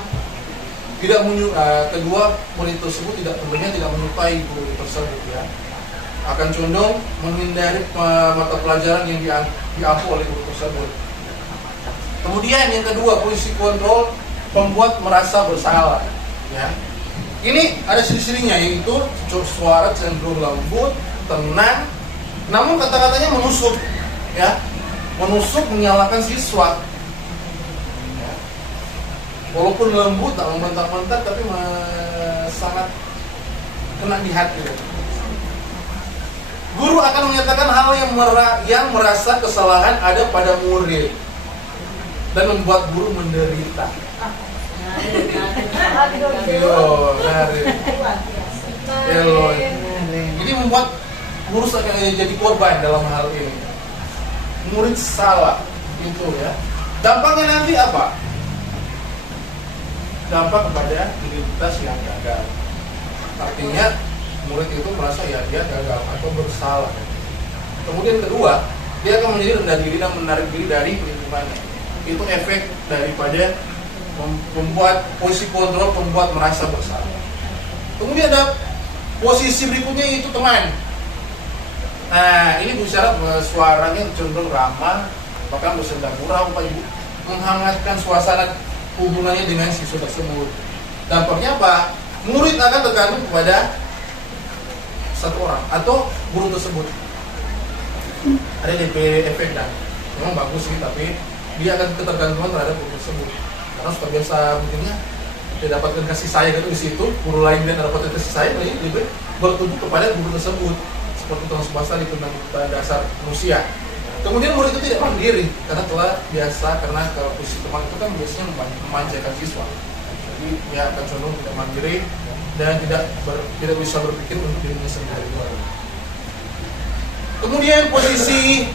kedua murid tersebut tentunya tidak menyukai guru tersebut, ya, akan condong menghindari mata pelajaran yang diampu oleh guru tersebut. Kemudian yang kedua, posisi kontrol pembuat merasa bersalah, ya. Ini ada ciri-cirinya, yaitu suara cenderung lembut, tenang, namun kata-katanya menusuk, ya, menusuk menyalahkan siswa. Ya. Walaupun lembut, tak membentak-bentak, tapi sangat kena di hati. Ya. Guru akan menyatakan hal yang merasa kesalahan ada pada murid dan membuat guru menderita. Ini membuat guru jadi korban dalam hal ini. Murid salah, itu, ya. Dampaknya nanti apa? Dampak kepada identitas yang gagal. Artinya murid itu merasa ya dia gagal atau bersalah. Kemudian kedua, dia akan menjadi rendah diri dan menarik diri dari lingkungannya. Itu efek daripada membuat posisi kontrol pembuat merasa bersalah. Kemudian ada posisi berikutnya, yaitu teman. Nah, ini bicara suaranya cenderung ramah, bahkan bersenda gurau, Pak Ibu, menghangatkan suasana hubungannya dengan siswa tersebut. Dampaknya apa? Murid akan tergantung kepada satu orang atau guru tersebut. Ada DP efek, dan memang bagus sih, tapi dia akan ketergantungan terhadap guru tersebut. Karena sudah biasa mungkinnya dia dapatkan kasih sayang itu di situ, guru lain dia dapatkan kasih sayang, jadi dia bertuju kepada guru tersebut, seperti Tuhan Subhasa di tentang dasar manusia. Kemudian murid itu tidak mandiri karena telah biasa, karena ke posisi teman itu kan biasanya memanjakan siswa. Jadi dia akan cenderung tidak mandiri dan tidak bisa berpikir untuk dirinya sendiri. Kemudian posisi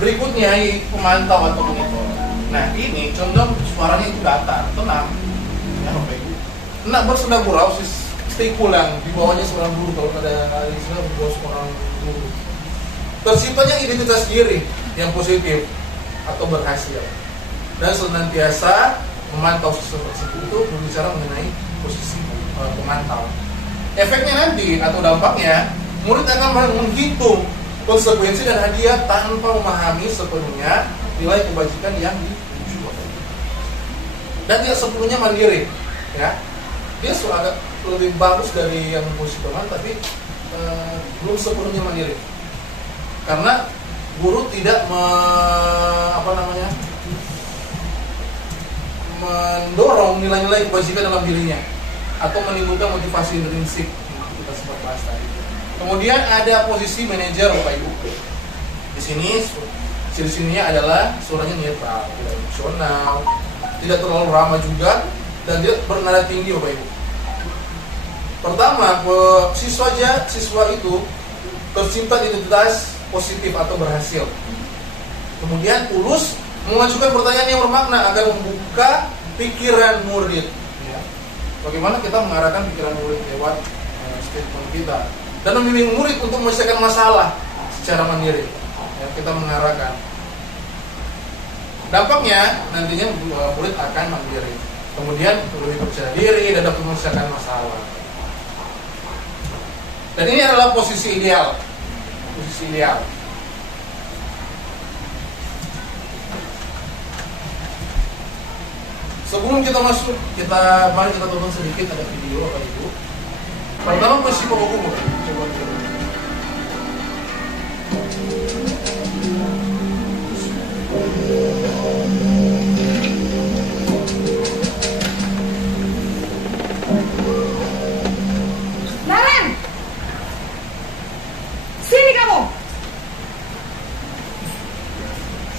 berikutnya yaitu pemantau atau monitor. Nah, ini condong suaranya itu datar, tenang, ya, Bapak Ibu. Nak bersenda gurau, stay cool, yang di bawahnya seorang guru, kalau ada istilah di bawah seorang guru. Terciptanya identitas diri yang positif atau berhasil, dan senantiasa memantau sesuatu tersebut. Itu berbicara mengenai posisi pemantau. Efeknya nanti atau dampaknya, murid akan menghitung konsekuensi dan hadiah tanpa memahami sepenuhnya nilai kebajikan yang dituju, dan dia sepenuhnya mandiri, ya. Dia agak lebih bagus dari yang posisi teman, tapi belum sepenuhnya mandiri, karena guru tidak mendorong nilai-nilai kebajikan dalam dirinya atau menimbulkan motivasi intrinsik yang kita sempat bahas tadi. Kemudian ada posisi manajer, Bapak Ibu. Di sini ciri-cirinya adalah suaranya netral, tidak emosional, tidak terlalu ramah juga, dan dia bernada tinggi, Bapak Ibu. Pertama, siswa itu tersimpan identitas positif atau berhasil. Kemudian tulus mengajukan pertanyaan yang bermakna agar membuka pikiran murid. Ya. Bagaimana kita mengarahkan pikiran murid lewat statement kita, dan membimbing murid untuk menyelesaikan masalah secara mandiri. Ya, kita mengarahkan. Dampaknya nantinya murid akan mandiri, kemudian lebih percaya diri dan dapat menyelesaikan masalah. Dan ini adalah posisi ideal. Posisi ideal. Sebelum kita masuk, mari kita tonton sedikit ada video Bapak Ibu. Pertama posisi penghukum. Coba kita. Naren, sini kamu.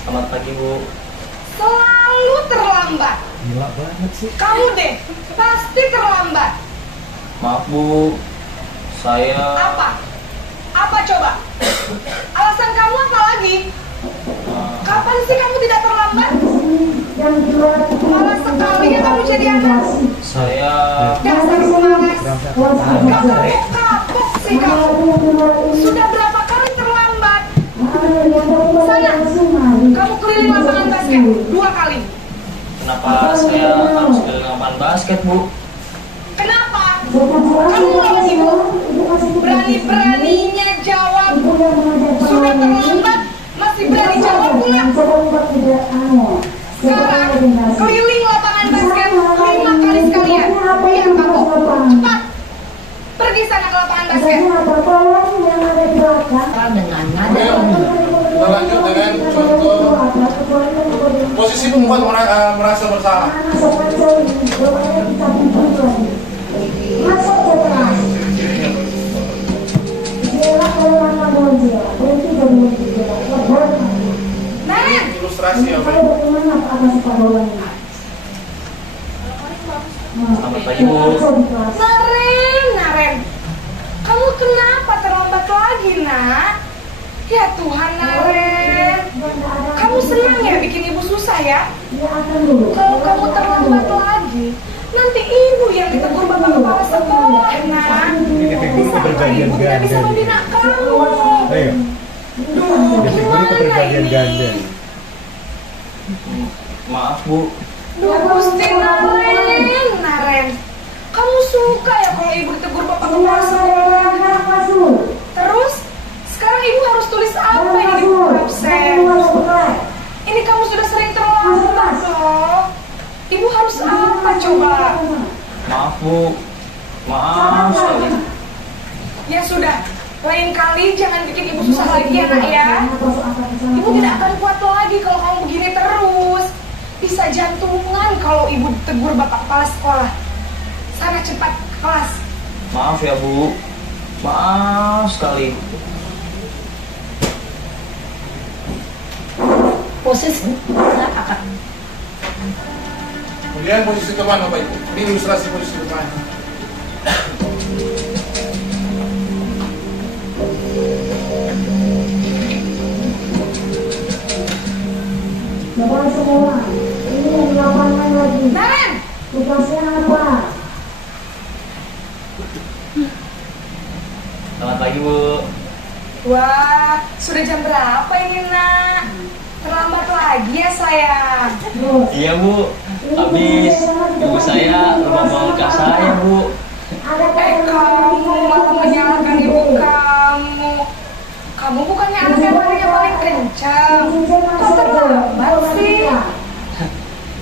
Selamat pagi, Bu. Selalu terlambat. Gila banget sih. Kamu deh, pasti terlambat. Maaf, Bu. Saya Apa? Apa coba? Alasan kamu apa lagi? Kapan sih kamu tidak terlambat? Malas sekali ya kamu jadi anak. saya Dasar pemalas. Berangkat. Kapok sih kamu. Sudah berapa kali terlambat? Sana, kamu keliling lapangan basket 2 kali. kenapa saya harus ke lapangan basket, Bu? Kenapa? Kamu lawan ibu. Berani-beraninya jawab. Sudah terlambat, masih berani jawab pula. Sekarang keliling lapangan basket 5 kali sekalian. Biar kapok. Cepat. Pergi sana ke lapangan basket. Ayo, kita lanjut dengan contoh posisi pembuat merasa bersalah. Naren, Ilustrasi ya, Pak. Selamat pagi, Bu. Naren, kamu kenapa terlambat lagi, nak? Ya Tuhan, Naren, kamu senang ya bikin ibu susah ya? Kalau kamu terlambat lagi, nanti ibu yang ditegur bapak kepala sekolah, nak. Bisa kepribadian ibu tidak bisa ganda. membina kamu. Ayo. Duh, Jadi gue gimana kepribadian ini? ganda. Maaf, Bu. Duh, Gusti Naren, kamu suka ya kalau ibu ditegur bapak kepala sekolah? Terus, sekarang ibu harus tulis apa ini di buku absen? Ini kamu sudah sering terlambat loh. Ibu harus apa coba? Maaf, Bu. Maaf sekali. Ya sudah, lain kali jangan bikin ibu susah lagi ya nak ya. Ibu tidak akan kuat lagi kalau kamu begini terus. Bisa jantungan kalau ibu tegur bapak kepala sekolah. Sana cepat ke kelas. Maaf ya, Bu. Maaf sekali. Posisi akan Kemudian posisi depan Bapak Ibu. Ini ilustrasi posisi depan. Naren, Selamat pagi, Bu. wah sudah jam berapa ini nak? Terlambat lagi ya sayang. Iya, Bu. Habis ibu saya lupa bawa kas saya, Bu. Kamu malah menyalahkan ibu kamu. Kamu bukannya anak yang larinya paling kencang. Kok terlambat sih?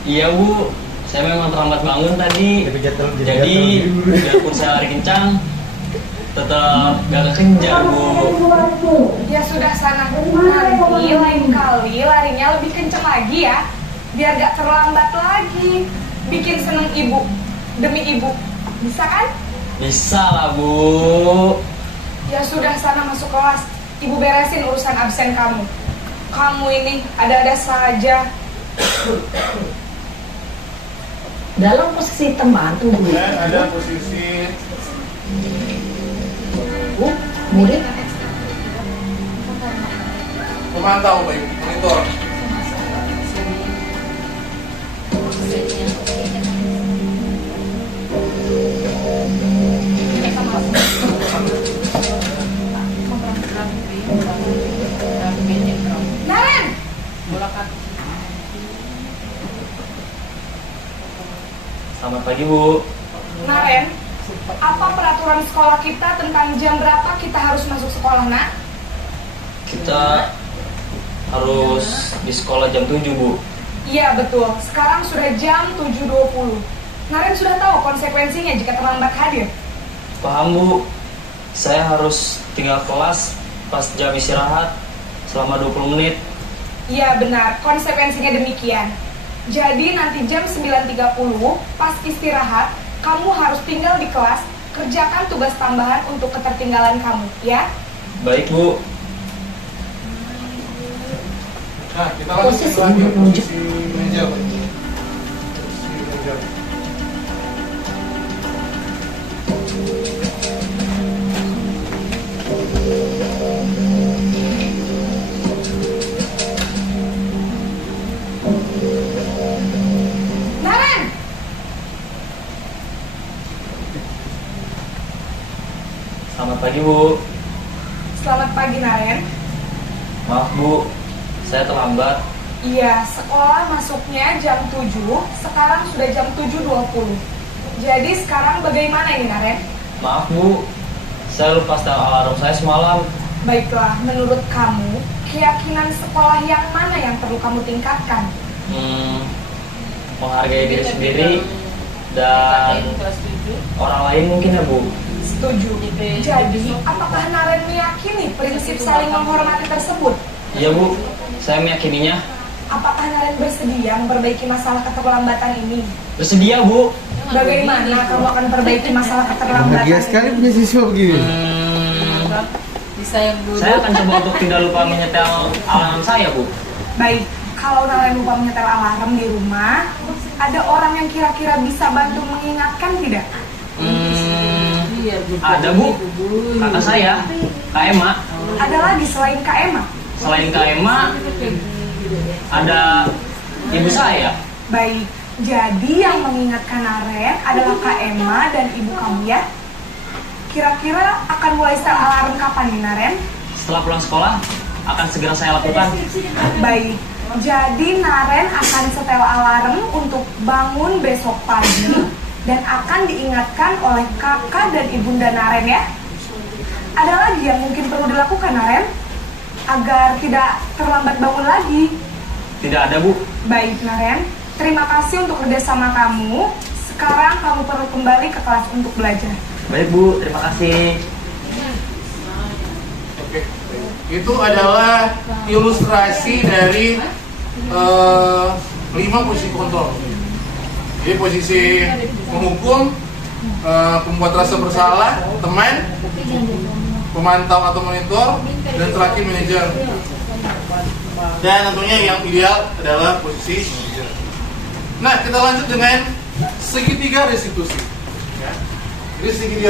Iya, Bu. Saya memang terlambat bangun tadi. Jadi Jadi biarpun saya lari kencang, tetap gak kekejar, Bu. Ya sudah sana. Nanti lain kali larinya lebih kencang lagi ya. Biar gak terlambat lagi. Bikin seneng ibu. Demi ibu. Bisa kan? Bisa lah, Bu. Ya sudah sana masuk kelas. Ibu beresin urusan absen kamu. Kamu ini ada-ada saja. dalam posisi teman tunggu dulu. Dan ada posisi Murid pemantau Bapak Ibu, monitor. Naren, Selamat pagi, Bu. Naren, apa peraturan sekolah kita tentang jam berapa kita harus masuk sekolah, nak? Kita harus di sekolah jam 7, Bu. Iya, betul. Sekarang sudah jam 7.20. Naren sudah tahu konsekuensinya jika terlambat hadir. Paham, Bu. Saya harus tinggal kelas pas jam istirahat selama 20 menit. Iya, benar. Konsekuensinya demikian. Jadi nanti jam 9.30 pas istirahat, kamu harus tinggal di kelas, kerjakan tugas tambahan untuk ketertinggalan kamu, ya? Baik, Bu. Nah, kita lanjut lagi posisi meja. Posisi meja. Naren! Selamat pagi, Bu. Selamat pagi, Naren. Maaf, Bu. Saya terlambat. Iya, sekolah masuknya jam 7, sekarang sudah jam 7.20. Jadi sekarang bagaimana ini, Naren? Maaf, Bu. Saya lupa setel alarm saya semalam. Baiklah, menurut kamu, keyakinan sekolah yang mana yang perlu kamu tingkatkan? Menghargai diri sendiri dan orang lain mungkin ya, Bu. Setuju. Jadi, apakah Naren meyakini prinsip saling menghormati tersebut? Iya, Bu. Saya meyakininya. Apakah Naren bersedia memperbaiki masalah keterlambatan ini? Bersedia, Bu. Bagaimana kamu akan perbaiki masalah keterlambatan Bahagia sekali ini? punya siswa begini. Saya akan coba untuk tidak lupa menyetel alarm saya, Bu. Baik, kalau Naren lupa menyetel alarm di rumah, ada orang yang kira-kira bisa bantu mengingatkan tidak? Ada, Bu. Kakak saya, Kak Emma. Ada lagi selain Kak Emma? Selain Kak Emma, ada ibu saya. Baik, jadi yang mengingatkan Naren adalah Kak Emma dan ibu kamu, ya? Kira-kira akan mulai setel alarm kapan nih, Naren? Setelah pulang sekolah, akan segera saya lakukan. Baik, jadi Naren akan setel alarm untuk bangun besok pagi dan akan diingatkan oleh kakak dan ibunda Naren, ya? Ada lagi yang mungkin perlu dilakukan, Naren? Agar tidak terlambat bangun lagi. Tidak ada, Bu. Baik, Naren. Terima kasih untuk kerjasama kamu. Sekarang kamu perlu kembali ke kelas untuk belajar. Baik, Bu. Terima kasih. Oke. Itu adalah ilustrasi dari 5 posisi kontrol. Jadi posisi menghukum, pembuat rasa bersalah, teman, pemantau atau monitor, dan terakhir manajer. Dan tentunya yang ideal adalah posisi manajer. Nah, kita lanjut dengan segitiga restitusi. Ya. Jadi segitiga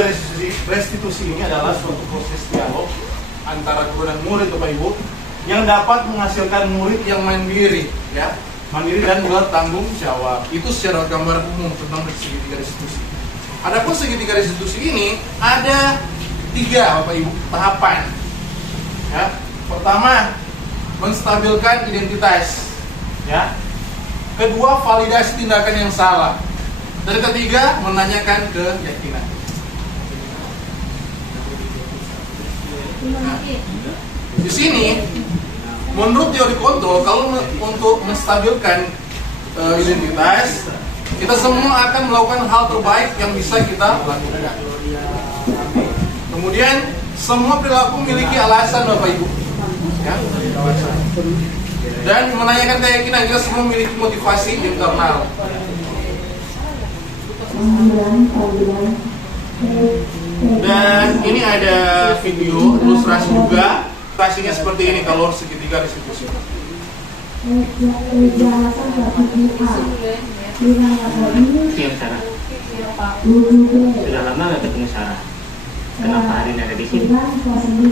restitusi ini adalah suatu proses dialog antara guru dan murid, Bapak Ibu, yang dapat menghasilkan murid yang mandiri, ya, mandiri dan bertanggung jawab. Itu secara gambaran umum tentang segitiga restitusi. Adapun segitiga restitusi ini ada 3, Bapak Ibu, tahapan. Ya. Pertama, menstabilkan identitas. Ya. Kedua, validasi tindakan yang salah. Dan ketiga, menanyakan keyakinan. Nah, di sini, menurut teori kontrol, kalau untuk menstabilkan identitas, kita semua akan melakukan hal terbaik yang bisa kita lakukan. Kemudian, semua perilaku memiliki alasan, Bapak Ibu. Ya, alasan. Dan menanyakan keyakinan, kita semua memiliki motivasi internal. Dan ini ada video ilustrasi juga. Ilustrasinya seperti ini kalau segitiga restitusi. Siap, Sarah. Sudah lama nggak ketemu Sarah. Kenapa hari ini ada di sini?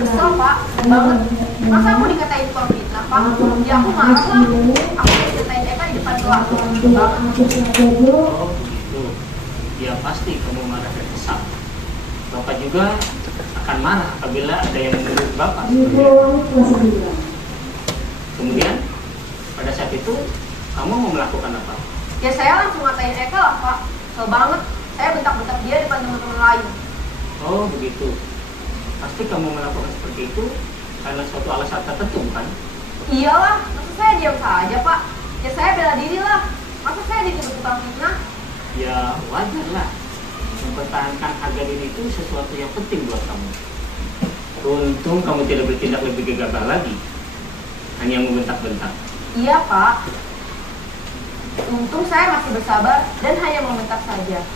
Kesel, Pak, banget. Masa aku dikatain tukang fitnah, Pak? Ya aku marah lah. Aku dikatain Eka di depan kelas. Oh begitu. Ya pasti kamu marah dan kesal. Bapak juga akan marah apabila ada yang menurut Bapak. Kemudian pada saat itu kamu mau melakukan apa? Ya saya langsung ngatain Eka lah, Pak. Kesel banget, saya bentak-bentak dia depan teman-teman lain. Oh begitu. Pasti kamu melakukan seperti itu karena suatu alasan tertentu, bukan? Iyalah, masa saya diam saja Pak? Ya saya bela diri lah. Masa saya dituduh tukang fitnah? Ya wajar lah. Mempertahankan harga diri itu sesuatu yang penting buat kamu. Untung kamu tidak bertindak lebih gegabah lagi, hanya membentak-bentak. Iya Pak. Untung saya masih bersabar dan hanya membentak saja.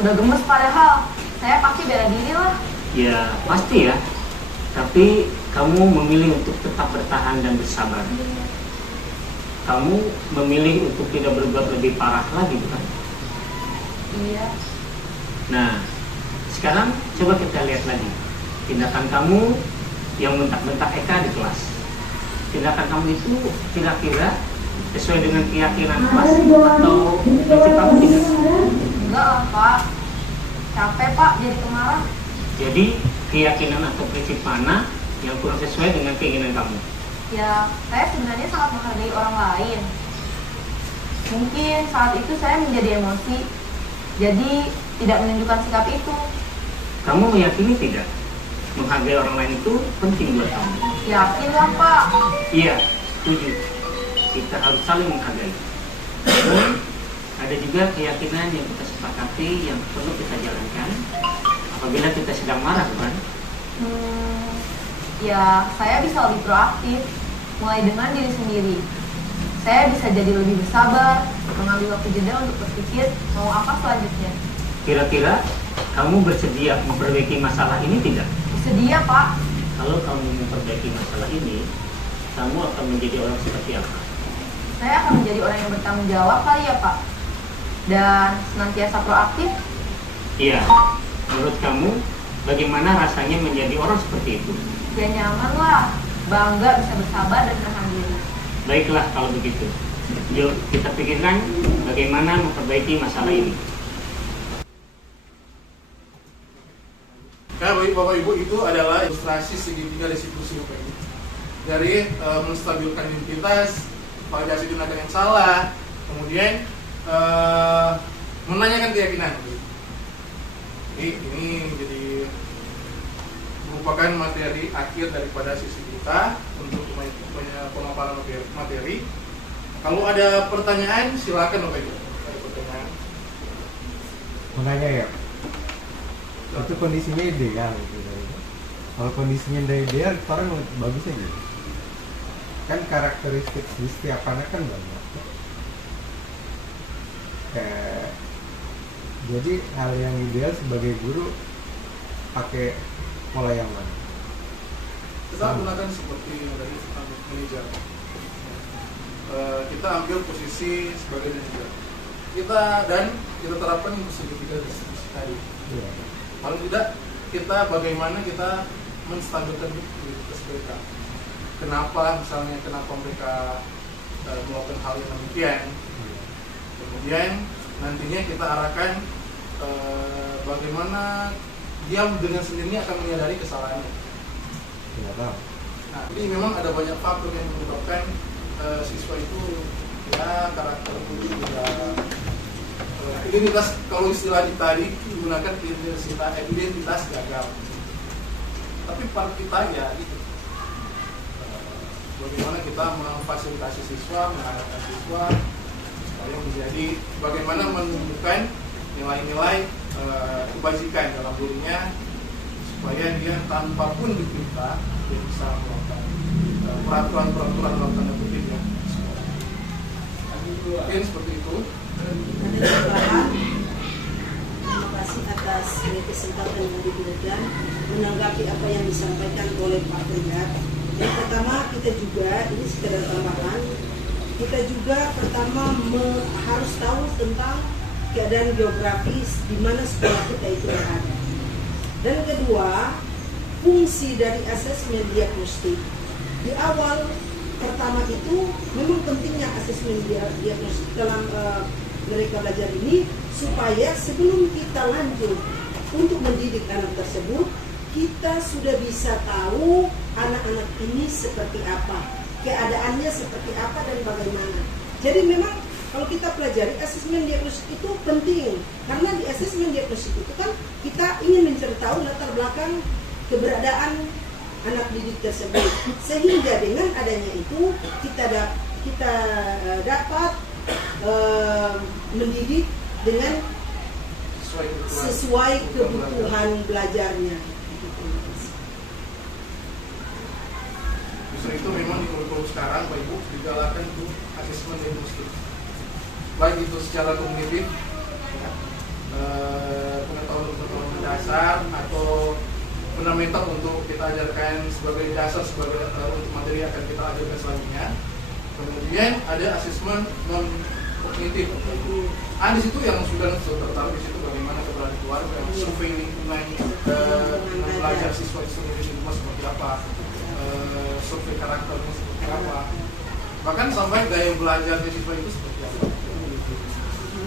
Udah gemes padahal, saya pasti bela diri lah. Ya pasti ya. Tapi kamu memilih untuk tetap bertahan dan bersabar. Kamu memilih untuk tidak berbuat lebih parah lagi, bukan? Iya. Nah, sekarang coba kita lihat lagi tindakan kamu yang bentak-bentak Eka di kelas. Tindakan kamu itu kira-kira sesuai dengan keyakinan kelas atau prinsip kamu tidak? Enggak lah Pak. Capek Pak jadi pemarah. Jadi keyakinan atau prinsip mana yang kurang sesuai dengan keinginan kamu? Ya, saya sebenarnya sangat menghargai orang lain. Mungkin saat itu saya menjadi emosi, jadi tidak menunjukkan sikap itu. Kamu meyakini tidak? Menghargai orang lain itu penting buat kamu. Yakin lah Pak. Iya, setuju. Kita harus saling menghargai. Namun, ada juga keyakinan yang kita sepakati yang perlu kita jalankan apabila kita sedang marah, bukan? Ya, saya bisa lebih proaktif, mulai dengan diri sendiri. Saya bisa jadi lebih bersabar, mengambil waktu jeda untuk berpikir mau apa selanjutnya. Kira-kira kamu bersedia memperbaiki masalah ini tidak? Bersedia Pak. Kalau kamu memperbaiki masalah ini, kamu akan menjadi orang seperti apa? Saya akan menjadi orang yang bertanggung jawab kali ya Pak. Dan senantiasa proaktif. Iya. Menurut kamu, bagaimana rasanya menjadi orang seperti itu? Ya nyaman lah, bangga bisa bersabar dan menahan diri. Baiklah kalau begitu. Yuk kita pikirkan bagaimana memperbaiki masalah ini. Nah, Bapak Ibu, itu adalah ilustrasi segitiga restitusi Bapak Ibu. Dari menstabilkan identitas, validasi tindakan yang salah, kemudian menanyakan keyakinan. Jadi ini jadi merupakan materi akhir daripada sisi kita untuk pemaparan materi. Kalau ada pertanyaan, silakan Bapak Ibu. Ada pertanyaan? Mau nanya ya, itu kondisinya ideal gitu. Kalau kondisinya udah ideal, orang bagus aja. Kan karakteristik di setiap anak kan banyak. Jadi hal yang ideal sebagai guru pakai pola yang mana? Kita gunakan seperti yang dari manajer. Kita ambil posisi sebagai manajer. Kita terapkan segitiga restitusi tadi. Iya. Paling tidak kita bagaimana kita menstabilkan identitas mereka. Kenapa mereka melakukan hal yang demikian. Kemudian nantinya kita arahkan bagaimana dia dengan sendirinya akan menyadari kesalahannya. Tidak tahu. Nah, jadi memang ada banyak faktor yang menyebabkan siswa itu ya karakter itu tidak identitas, kalau istilah tadi digunakan identitas gagal. Tapi part kita ya itu bagaimana kita memfasilitasi siswa, mengarahkan siswa supaya menjadi bagaimana menunjukkan nilai-nilai kebajikan dalam dirinya supaya dia tanpa pun diperintah dia bisa melakukan peraturan-peraturan dalam tanda kutip ya. Mungkin seperti itu. Ada tambahan. Terima kasih atas kesempatan yang diberikan menanggapi apa yang disampaikan oleh Pak Pengat. Yang pertama kita juga, ini sekedar tambahan, kita juga pertama harus tahu tentang keadaan geografis di mana sekolah kita itu berada. Dan kedua, fungsi dari asesmen diagnostik. Di awal pertama itu memang pentingnya asesmen diagnostik dalam mereka belajar ini supaya sebelum kita lanjut untuk mendidik anak tersebut, kita sudah bisa tahu anak-anak ini seperti apa, keadaannya seperti apa dan bagaimana. Jadi memang kalau kita pelajari asesmen diagnostik itu penting, karena di asesmen diagnostik itu kan kita ingin mencari tahu latar belakang keberadaan anak didik tersebut, sehingga dengan adanya itu kita dapat mendidik dengan sesuai kebutuhan belajarnya. Justru itu memang di kurikulum sekarang Bapak Ibu digalakan itu asesmen diagnostik, baik itu secara kognitif, pengetahuan dasar atau fundamental untuk kita ajarkan sebagai dasar sebagai untuk materi yang akan kita ajarkan selanjutnya. Kemudian ada asesmen non kognitif. Di situ yang sudah tertarik di situ bagaimana keberadaan keluarga, survei lingkungan belajar siswa itu sendiri di rumah seperti apa, survei karakternya seperti apa, bahkan sampai gaya belajar di siswa itu seperti apa.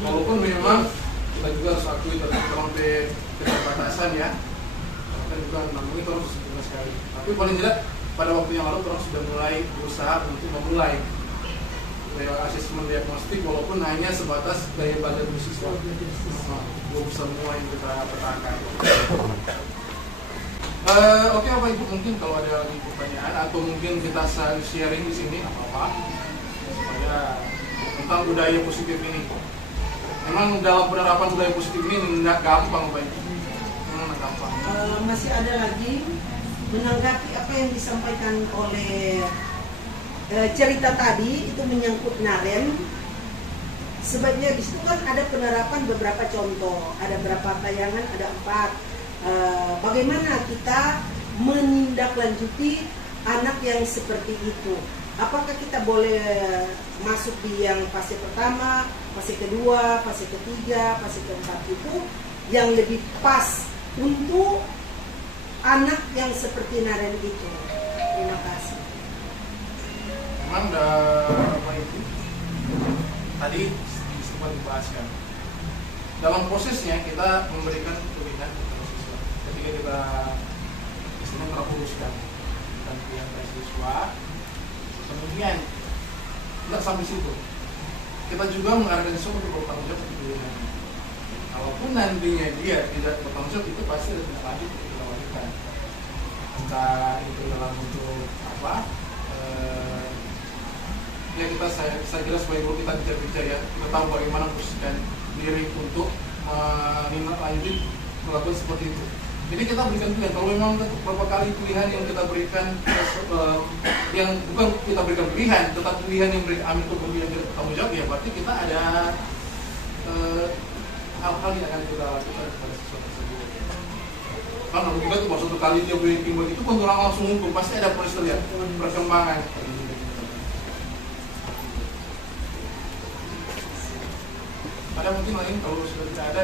Walaupun memang kita juga harus akui terlalu keterbatasan ya, kan juga namun itu harus sempurna sekali. Tapi paling tidak pada waktu yang lalu orang sudah mulai berusaha untuk memulai asesmen diagnostik walaupun hanya sebatas gaya belajar siswa. Belum semua yang kita petakan. Oke Bapak Ibu, mungkin kalau ada lagi pertanyaan atau mungkin kita sharing di sini apa-apa supaya tentang budaya positif ini. Memang dalam penerapan budaya positif ini nggak gampang Bapak Ibu. Gampang. Masih ada lagi menanggapi apa yang disampaikan oleh cerita tadi itu menyangkut Naren. Sebaiknya di situ kan ada penerapan beberapa contoh, ada berapa tayangan, ada 4. Bagaimana kita menindaklanjuti anak yang seperti itu? Apakah kita boleh masuk di yang fase pertama, fase kedua, fase ketiga, fase keempat itu yang lebih pas untuk anak yang seperti Naren itu? Terima kasih. Memang apa itu tadi sempat dibahaskan dalam prosesnya kita memberikan pilihan kepada siswa ketika kita istilahnya merakuruskan tentang pilihan dari siswa. Kemudian tidak sampai situ, kita juga mengarahkan siswa untuk bertanggung jawab untuk pilihannya. Kalaupun nantinya dia tidak bertanggung jawab, itu pasti ada tindak lanjut untuk kita lakukan, entah itu dalam bentuk apa. Ya saya kira sebagai guru kita bicara ya, kita tahu bagaimana memposisikan diri untuk menindaklanjuti melakukan seperti itu. Jadi kita berikan pilihan. Kalau memang beberapa kali pilihan yang kita berikan yang bukan kita berikan pilihan, tetapi pilihan yang ambil kemudian kita bertanggung jawab, ya berarti kita ada hal-hal yang akan kita lakukan kepada siswa tersebut. Karena kita tuh baru satu kali dia beri timbul itu pun orang langsung hukum, pasti ada proses lihat perkembangan. Ada mungkin lain kalau sudah tidak ada